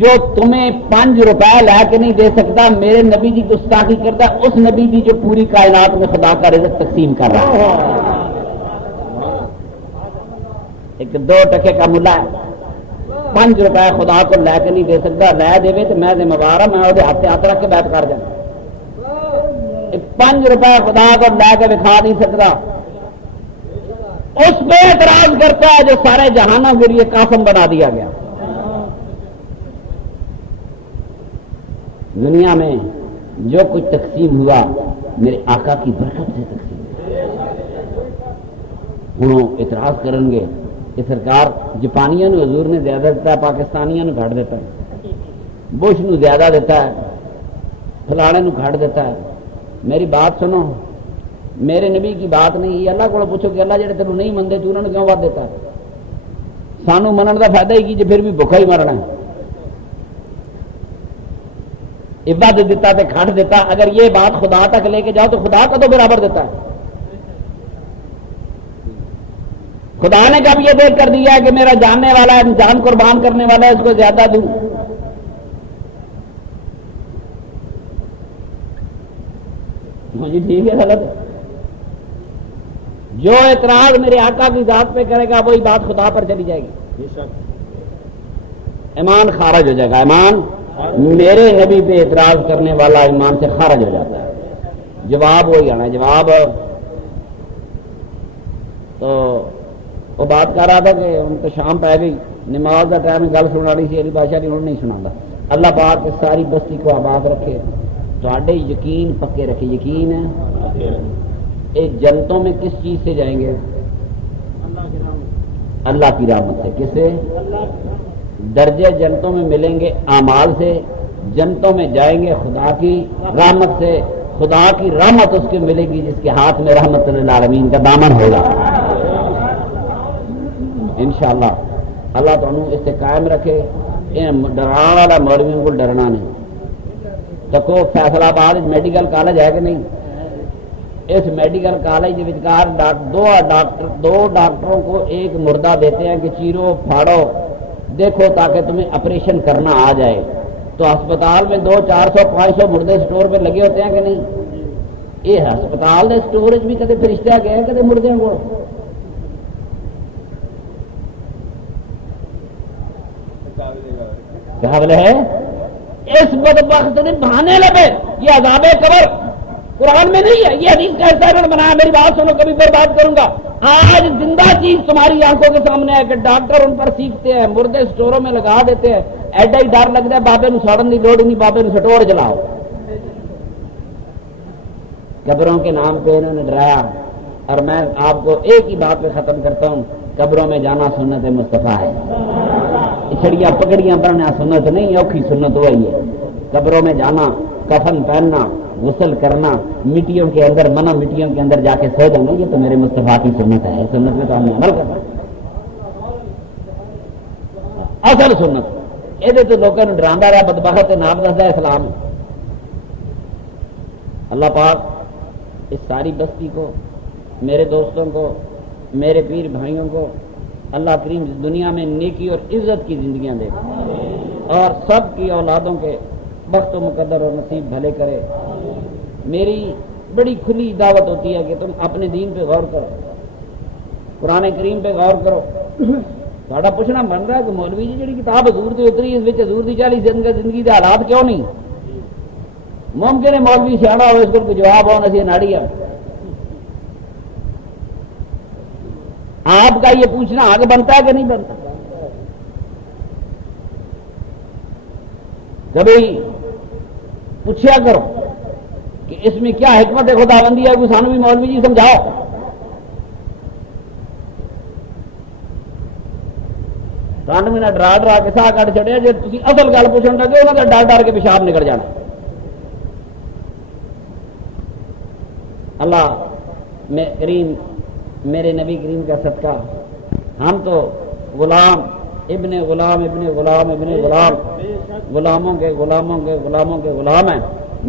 جو تمہیں 5 روپے لے کے نہیں دے سکتا، میرے نبی کی گستاخی کرتا ہے اس نبی کی جو پوری کائنات میں خدا کا رزق تقسیم کر رہا ہے۔ ایک 2 ٹکے کا ملا ہے، 5 روپے خدا کو لے کے نہیں دے سکتا، لے دے تو میں ذمہ دار ہوں، میں وہ ہاتھ رکھ کے بیعت کر جانا۔ 5 روپے خدا کو لے کے دکھا نہیں سکتا، اس پہ اعتراض کرتا ہے جو سارے جہانوں کے لیے قاسم بنا دیا گیا۔ دنیا میں جو کچھ تقسیم ہوا میرے آقا کی برکت سے تقسیم ہوں اعتراض کریں گے کہ سرکار جاپانیوں نے حضور نے زیادہ دیتا ہے، پاکستانیوں نے گھٹ دیتا ہے، بش نو زیادہ دیتا ہے، فلانے نو گھٹ دیتا ہے۔ میری بات سنو، میرے نبی کی بات نہیں، یہ اللہ کو پوچھو کہ اللہ جڑے تینوں نہیں منتے تو انہوں نے کیوں وعدہ دیتا ہے؟ سانو منن کا فائدہ ہی کی جی پھر بھی بھوکا ہی مرنا ہے، عبادت دیتا تے کھٹ دیتا۔ اگر یہ بات خدا تک لے کے جاؤ تو خدا کا تو برابر دیتا ہے۔ خدا نے کب یہ دیکھ کر دیا کہ میرا جاننے والا ہے، جان قربان کرنے والا ہے، اس کو زیادہ دوں؟ جی ٹھیک ہے، غلط ہے۔ جو اعتراض میرے آقا کی ذات پہ کرے گا وہی بات خدا پر چلی جائے گی، ایمان خارج ہو جائے گا۔ ایمان میرے نبی پہ اعتراض کرنے والا ایمان سے خارج ہو جاتا ہے۔ جواب وہی آنا ہے، جواب تو وہ بات کر رہا تھا کہ ان کو شام پہ گئی، نماز کا ٹائم گل سنانی سی، علی بادشاہ انہوں نے نہیں سنا۔ اللہ پاک اس ساری بستی کو آباد رکھے، تھوڑے یقین پکے رکھے۔ یقین ہے ایک جنتوں میں کس چیز سے جائیں گے؟ اللہ کی رحمت سے۔ کس سے؟ درجے جنتوں میں ملیں گے اعمال سے، جنتوں میں جائیں گے خدا کی رحمت سے۔ خدا کی رحمت اس کے ملے گی جس کے ہاتھ میں رحمت للعالمین کا دامن ہوگا انشاءاللہ۔ اللہ تعالیٰ اس سے قائم رکھے۔ ڈرانا والا مولویوں کو ڈرنا نہیں۔ دیکھو فیصل آباد میڈیکل کالج ہے کہ نہیں؟ اس میڈیکل کالج کے وچکار دو ڈاکٹروں کو ایک مردہ دیتے ہیں کہ چیرو پھاڑو دیکھو تاکہ تمہیں آپریشن کرنا آ جائے۔ تو ہسپتال میں 200 400 500 مردے سٹور پہ لگے ہوتے ہیں کہ نہیں؟ یہ ہسپتال کے سٹورج بھی کدے فرشتہ گئے کدے مردے کو؟ قابل ہے اس بدبخت نے بہانے لگے۔ یہ عذاب قبر قرآن میں نہیں ہے، یہ حدیث کا حصہ بنایا۔ میری بات سنو، کبھی پھر بات کروں گا۔ آج زندہ چیز تمہاری آنکھوں کے سامنے ہے کہ ڈاکٹر ان پر سیکھتے ہیں، مردے سٹوروں میں لگا دیتے ہیں۔ ایڈا ہی ڈر لگتا ہے بابے نو سڑن کی لوڑ نہیں، بابے نو سٹور چلاؤ۔ قبروں کے نام پہ انہوں نے ڈرایا۔ اور میں آپ کو ایک ہی بات پہ ختم کرتا ہوں، قبروں میں جانا سنت مصطفیٰ ہے۔ چھڑیاں پکڑیاں بننا سنت نہیں، اوکھی سنت وہی ہے۔ قبروں میں جانا، کفن پہننا، غسل کرنا مٹیوں کے اندر منع مٹیوں کے اندر جا کے سو جانا، یہ تو میرے مصطفیٰ کی سنت ہے، سنت میں تو ہم نے عمل کرنا اصل سنت یہ تو لوگوں نے ڈرانا رہا بدبخت نام دستا اسلام۔ اللہ پاک اس ساری بستی کو، میرے دوستوں کو، میرے پیر بھائیوں کو اللہ کریم دنیا میں نیکی اور عزت کی زندگیاں دے اور سب کی اولادوں کے بخت و مقدر اور نصیب بھلے کرے۔ میری بڑی کھلی دعوت ہوتی ہے کہ تم اپنے دین پہ غور کرو، قرآن کریم پہ غور کرو۔ تھوڑا پوچھنا بن رہا ہے کہ مولوی جی جی کتاب حضور سے اتری اس حضور کی 40 زندگی کے حالات کیوں نہیں؟ ممکن ہے مولوی سیاح ہو اس کو کوئی جواب ہو نسی ناڑی ہے۔ آپ کا یہ پوچھنا حق بنتا ہے کہ نہیں بنتا؟ کبھی پوچھا کرو کہ اس میں کیا حکمت خداوندی ہے، کوئی سانو بھی مولوی جی سمجھاؤ۔ 3 منٹ ڈرا ڈرا کے ساہ کٹ چڑیا، جی تھی اصل گل پوچھنے لگے انہوں نے ڈر ڈر کے پیشاب نکل جانا۔ اللہ کریم میرے نبی کریم کا صدقہ ہم تو غلام ابن غلام ابن غلام ابن غلام غلاموں کے غلاموں کے غلاموں کے غلام ہیں۔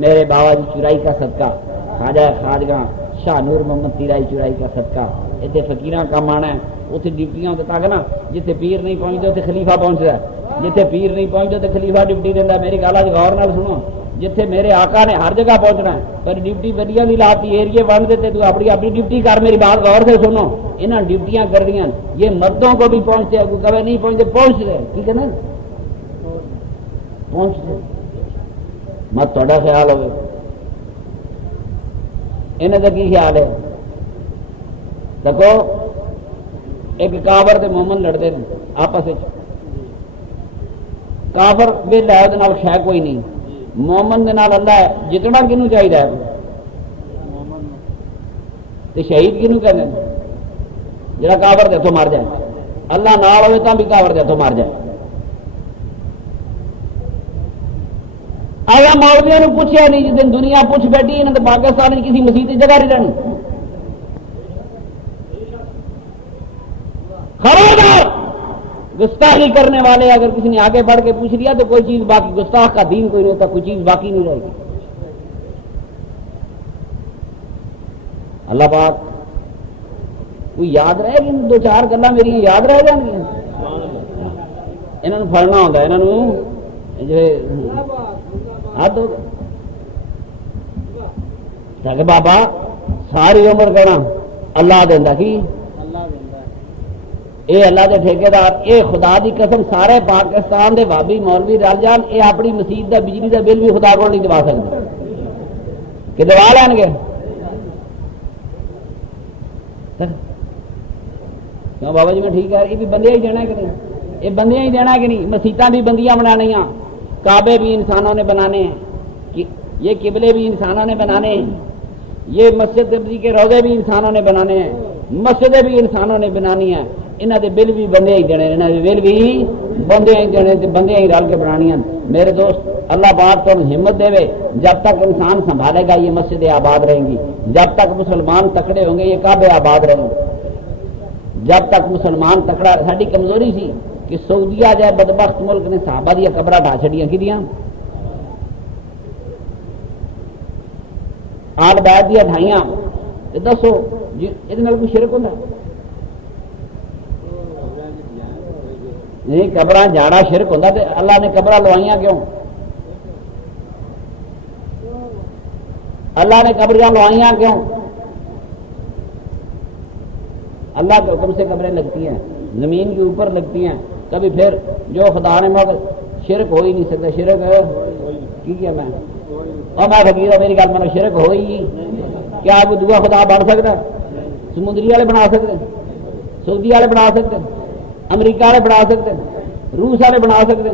میرے بابا جی چورائی کا صدقہ، خواجہ خواجگاں شاہ نور محمد تیرائی چورائی کا صدقہ، اتنے فقیراں کام آنا ہے، اتنے ڈپٹیاں ہوتے تک نا جتنے پیر نہیں پہنچتے اتنے خلیفہ پہنچتا ہے، جتنے پیر نہیں پہنچتے تو خلیفہ ڈپٹی دینا ہے۔ میری گل آج غور نال سنو، جتنے میرے آقا نے ہر جگہ پہنچنا ہے پر ڈپٹی ودیا نہیں لاتی، ایریے ونڈ دیتے تو اپنی اپنی ڈپٹی کر۔ میری بات غور سے سنو، انہاں ڈپٹیاں کر دیا یہ مردوں کو بھی پہنچتے ہیں، کوئی کبھی نہیں پہنچتے، پہنچتے ٹھیک ہے نا، پہنچتے مت تھوڑا خیال ہوئے انہیں کا کی خیال ہے؟ دیکھو ایک کافر تے مومن لڑتے ہیں آپس میں، کافر ویلا ہے وہ شہ کوئی نہیں، مومن دے نال اللہ ہے، جتنا کنوں چاہیے تے شہید کنوں کہتے ہیں؟ جڑا کافر دے ہتھوں مر جائے، اللہ نال ہوئے تاں بھی کافر دے ہتھوں مر جائے۔ آیا مولویوں نے پوچھا نہیں، جس دن دنیا پوچھ بیٹھی انہوں نے پاکستان میں کسی مسیح کی جگہ نہیں رہنی۔ خبردار گستاخی کرنے والے اگر کسی نے آگے بڑھ کے پوچھ لیا تو کوئی چیز باقی، گستاخ کا دین کوئی نہیں ہوتا، کوئی چیز باقی نہیں رہے گی۔ اللہ پاک کوئی یاد رہے گی، 2-4 گلاں میری یاد رہ جان گیا، انہوں نے پڑھنا ہوتا ہے، انہوں جو ہاتھ ہو کہ بابا ساری عمر کہنا اللہ دینا کی اے اللہ دے ٹھیکیدار، اے خدا دی قسم سارے پاکستان دے بابی مولوی رل جان، اے اپنی مسجد دا بجلی دا بل بھی خدا کو نہیں دوا سکتے کہ دوا لین گے؟ کیوں بابا جی میں ٹھیک ہے، یہ بھی بندیاں ہی دینا کہ نہیں؟ یہ بندیاں ہی دینا کہ نہیں؟ مسیتاں بھی بندیاں بنانی، کعبے بھی انسانوں نے بنانے ہیں، یہ قبلے بھی انسانوں نے بنانے ہیں، یہ مسجد نبوی کے روضے بھی انسانوں نے بنانے ہیں، مسجدیں بھی انسانوں نے بنانی ہیں، انہوں نے بل بھی بندے ہی دینے، انہوں نے بل بھی بندے ہی دینے، بندے ہی رل کے بنانی ہیں۔ میرے دوست اللہ پاک تو ہمت دے، جب تک انسان سنبھالے گا یہ مسجدیں آباد رہیں گی، جب تک مسلمان تکڑے ہوں گے یہ کعبے آباد رہیں گے، جب تک مسلمان تکڑا۔ ساری کمزوری سی کہ سعودیہ جائے بدبخت ملک نے صحابہ دیا قبرہ ڈھا چھڑیاں کدیاں، آل بیت دیا ڈھائیاں، دسو جی یہ کوئی شرک ہوتا نہیں؟ قبرہ جاڑا شرک ہوتا تو اللہ نے قبرہ لوائیاں کیوں؟ اللہ نے قبریں لوائیاں کیوں؟ اللہ کے حکم سے قبریں لگتی ہیں، زمین کے اوپر لگتی ہیں، کبھی پھر جو خدا نے مگر شرک ہو ہی نہیں سکتا۔ شرک کی کیا میں اور میں فقیر میری گل مانو، شرک ہو ہی کیا کوئی دعا خدا بن سکتا ہے؟ سمندری والے بنا سکتے، سعودی والے بنا سکتے، امریکہ والے بنا سکتے، روس والے بنا سکتے،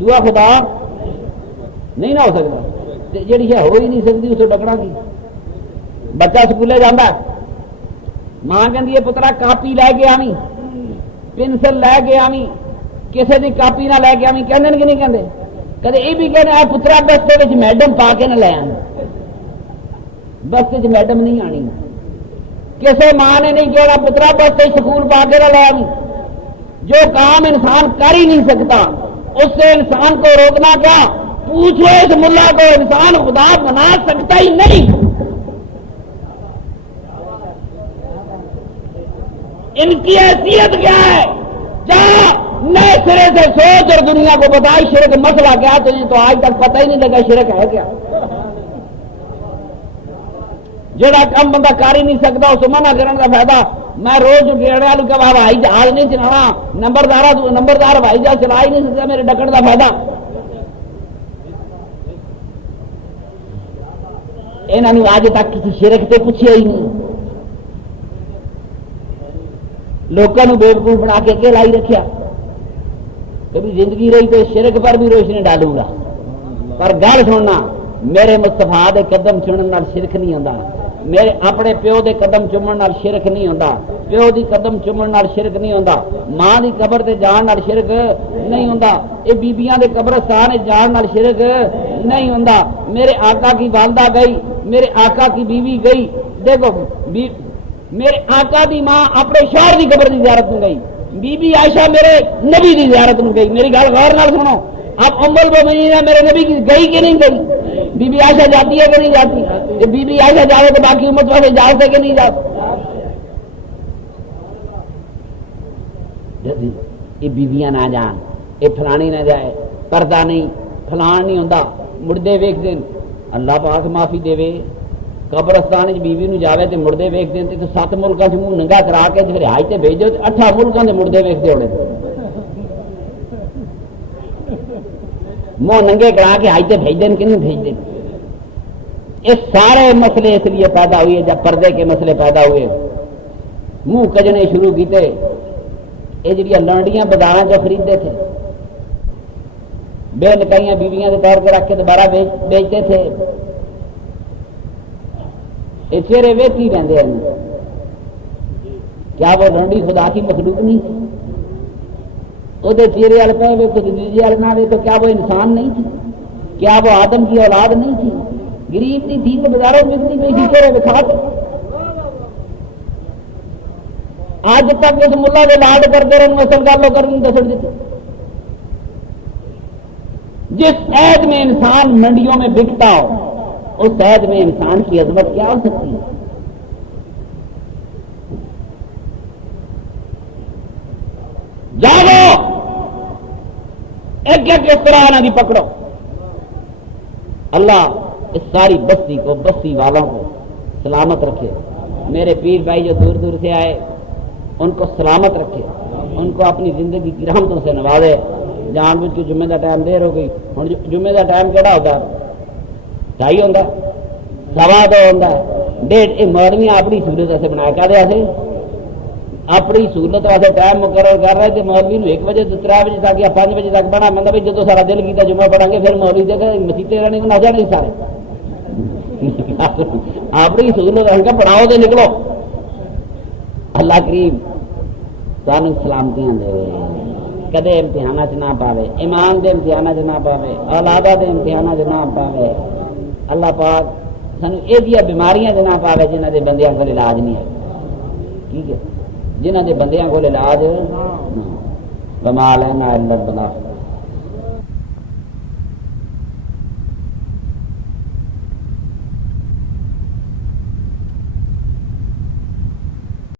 دعا خدا نہیں نہ ہو سکتا جیڑی ہے ہو ہی نہیں سکتی، اس کو ڈکنا کی۔ بچہ سکولے جانا ہے، ماں کہتی ہے پترا کاپی لے کے آویں، پنسل لے کے آویں، کسی کی کاپی نہ لے کے آویں، کہتے کہ نہیں کہتے؟ کدے یہ بھی کہنا ہے پترا بستے میں میڈم پا کے نہ لے آنا، بس میڈم نہیں آنی، کسی ماں نے نہیں کہنا پترا بس سکول پا کے نہ لا، جو کام انسان کر ہی نہیں سکتا اس سے انسان کو روکنا کیا؟ پوچھو اس ملا کو، انسان خدا بنا سکتا ہی نہیں، ان کی حیثیت کیا ہے؟ جا نئے سرے سے سوچ اور دنیا کو بتا شرک مسئلہ کیا، تجھے تو آج تک پتہ ہی نہیں لگا شرک ہے کیا۔ جڑا کم بندہ کر ہی نہیں سکتا اس منع کرنے کا فائدہ، میں روز گیڑے والوں کہ ہوائی جہاز نہیں چلانا، نمبردار ہوائی جہاز چلا ہی نہیں سکتا، میرے ڈکن کا فائدہ۔ انہوں نے آج تک کسی شرک سے پوچھے ہی نہیں، لوگوں نے بیوقوف بنا کے لائی رکھیا، کبھی زندگی رہی تو شرک پر بھی روشنی ڈالوں گا، پر گل سننا میرے مصطفیٰ دے قدم چنن نال شرک نہیں ہوندا، میرے اپنے پیو دے قدم چومن نال شرک نہیں ہوندا، پیو دی قدم چومن نال شرک نہیں ہوندا، ماں دی قبر تے جان نال شرک نہیں ہوندا، اے بیبییاں دے قبرستان جان نال شرک نہیں ہوندا۔ میرے آقا کی والدہ گئی، میرے آقا کی بیوی گئی، دیکھو میرے آقا دی ماں اپنے شوہر دی قبر دی زیارت میں گئی، بی بی عائشہ میرے نبی دی زیارت میں گئی، میری گل غور نال سنو، اب ام المؤمنین میرے نبی کی گئی کہ نہیں گئی؟ بی بی عائشہ جاتی ہے کہ نہیں جاتی؟ بی بی عائشہ جاوے تو باقی امت والے جا سکے کہ نہیں جا سکتے؟ یہ بیویاں نہ جان، یہ فلانی نہ جائے، پردہ نہیں، فلان نہیں ہوتا، مردے ویک دین، اللہ پاک معافی دے، قبرستان بیوی نو جاوے تے مردے ویک دین تے 7 ملکاں چ منہ ننگا کرا کے پھر حج تے بھیجو، 8 ملکاں دے مردے ویکھدے ہونے، منہ ننگے کرا کے حج تے بھیج دین کہ نہیں بھیج دین۔ یہ سارے مسئلے اس لیے پیدا ہوئے جب پردے کے مسئلے پیدا ہوئے، منہ کجنے شروع کیتے، یہ جڑیاں لانڈیاں بازاراں چ خریدتے تھے، بے نکائیاں بیویاں کے طور پہ رکھ کے دوبارہ بیچتے تھے، یہ چہرے ویکھی رہتے ہیں، کیا وہ لانڈی خدا کی مخلوق نہیں تھی؟ وہ چہرے والے پہ وے دوجے والے نہ وے تو کیا وہ انسان نہیں تھی؟ کیا وہ آدم کی اولاد نہیں تھی؟ غریب نہیں تھی تو بازاروں میں اتنی پہ چہرے دکھا کے آج تک اس ملا کے لاڈ کرتے رہے، اصل گالوں کر دس دیتے۔ جس عید میں انسان منڈیوں میں بکتا ہو اس عید میں انسان کی عظمت کیا ہو سکتی ہے؟ جاؤ ایک ایک اس طرح نہ بھی پکڑو، اللہ اس ساری بستی کو، بستی والوں کو سلامت رکھے، میرے پیر بھائی جو دور دور سے آئے ان کو سلامت رکھے، ان کو اپنی زندگی کی رحمتوں سے نوازے۔ جان بوجھ کے جمعے کا ٹائم دیر ہو گئی، ہوں جمعے کا ٹائم کہڑا ہوتا؟ 2:30 ہوتا، 2:15 ہوتا، 1:30۔ یہ مولوی اپنی سہولت سے بنایا کیا دیا سے اپنی سہولت واسطے ٹائم مقرر کر رہے تھے، مولوی 1 بجے تو 3 بجے تک یا 5 بجے تک بنا، میں جب سارا دل کیا جمعہ پڑھا گے پھر مولوی دے مسیطے رہنے کو نہ جانے سارے اپنی سہولت رکھ کے پڑھاؤ تو نکلو۔ اللہ کریم تمہیں سلامتیاں دے، کدے امتحانات نہ پاوے، ایمان دے امتحانات نہ پاوے، اولادہ دے امتحانات نہ پاوے، اللہ پاک سانو یہ بیماریاں نہ پاوے جنہ دے بندیاں کو علاج نہیں ہے، ٹھیک ہے، جنہ دے بندیاں کو علاج وما لینا الا البلاغ۔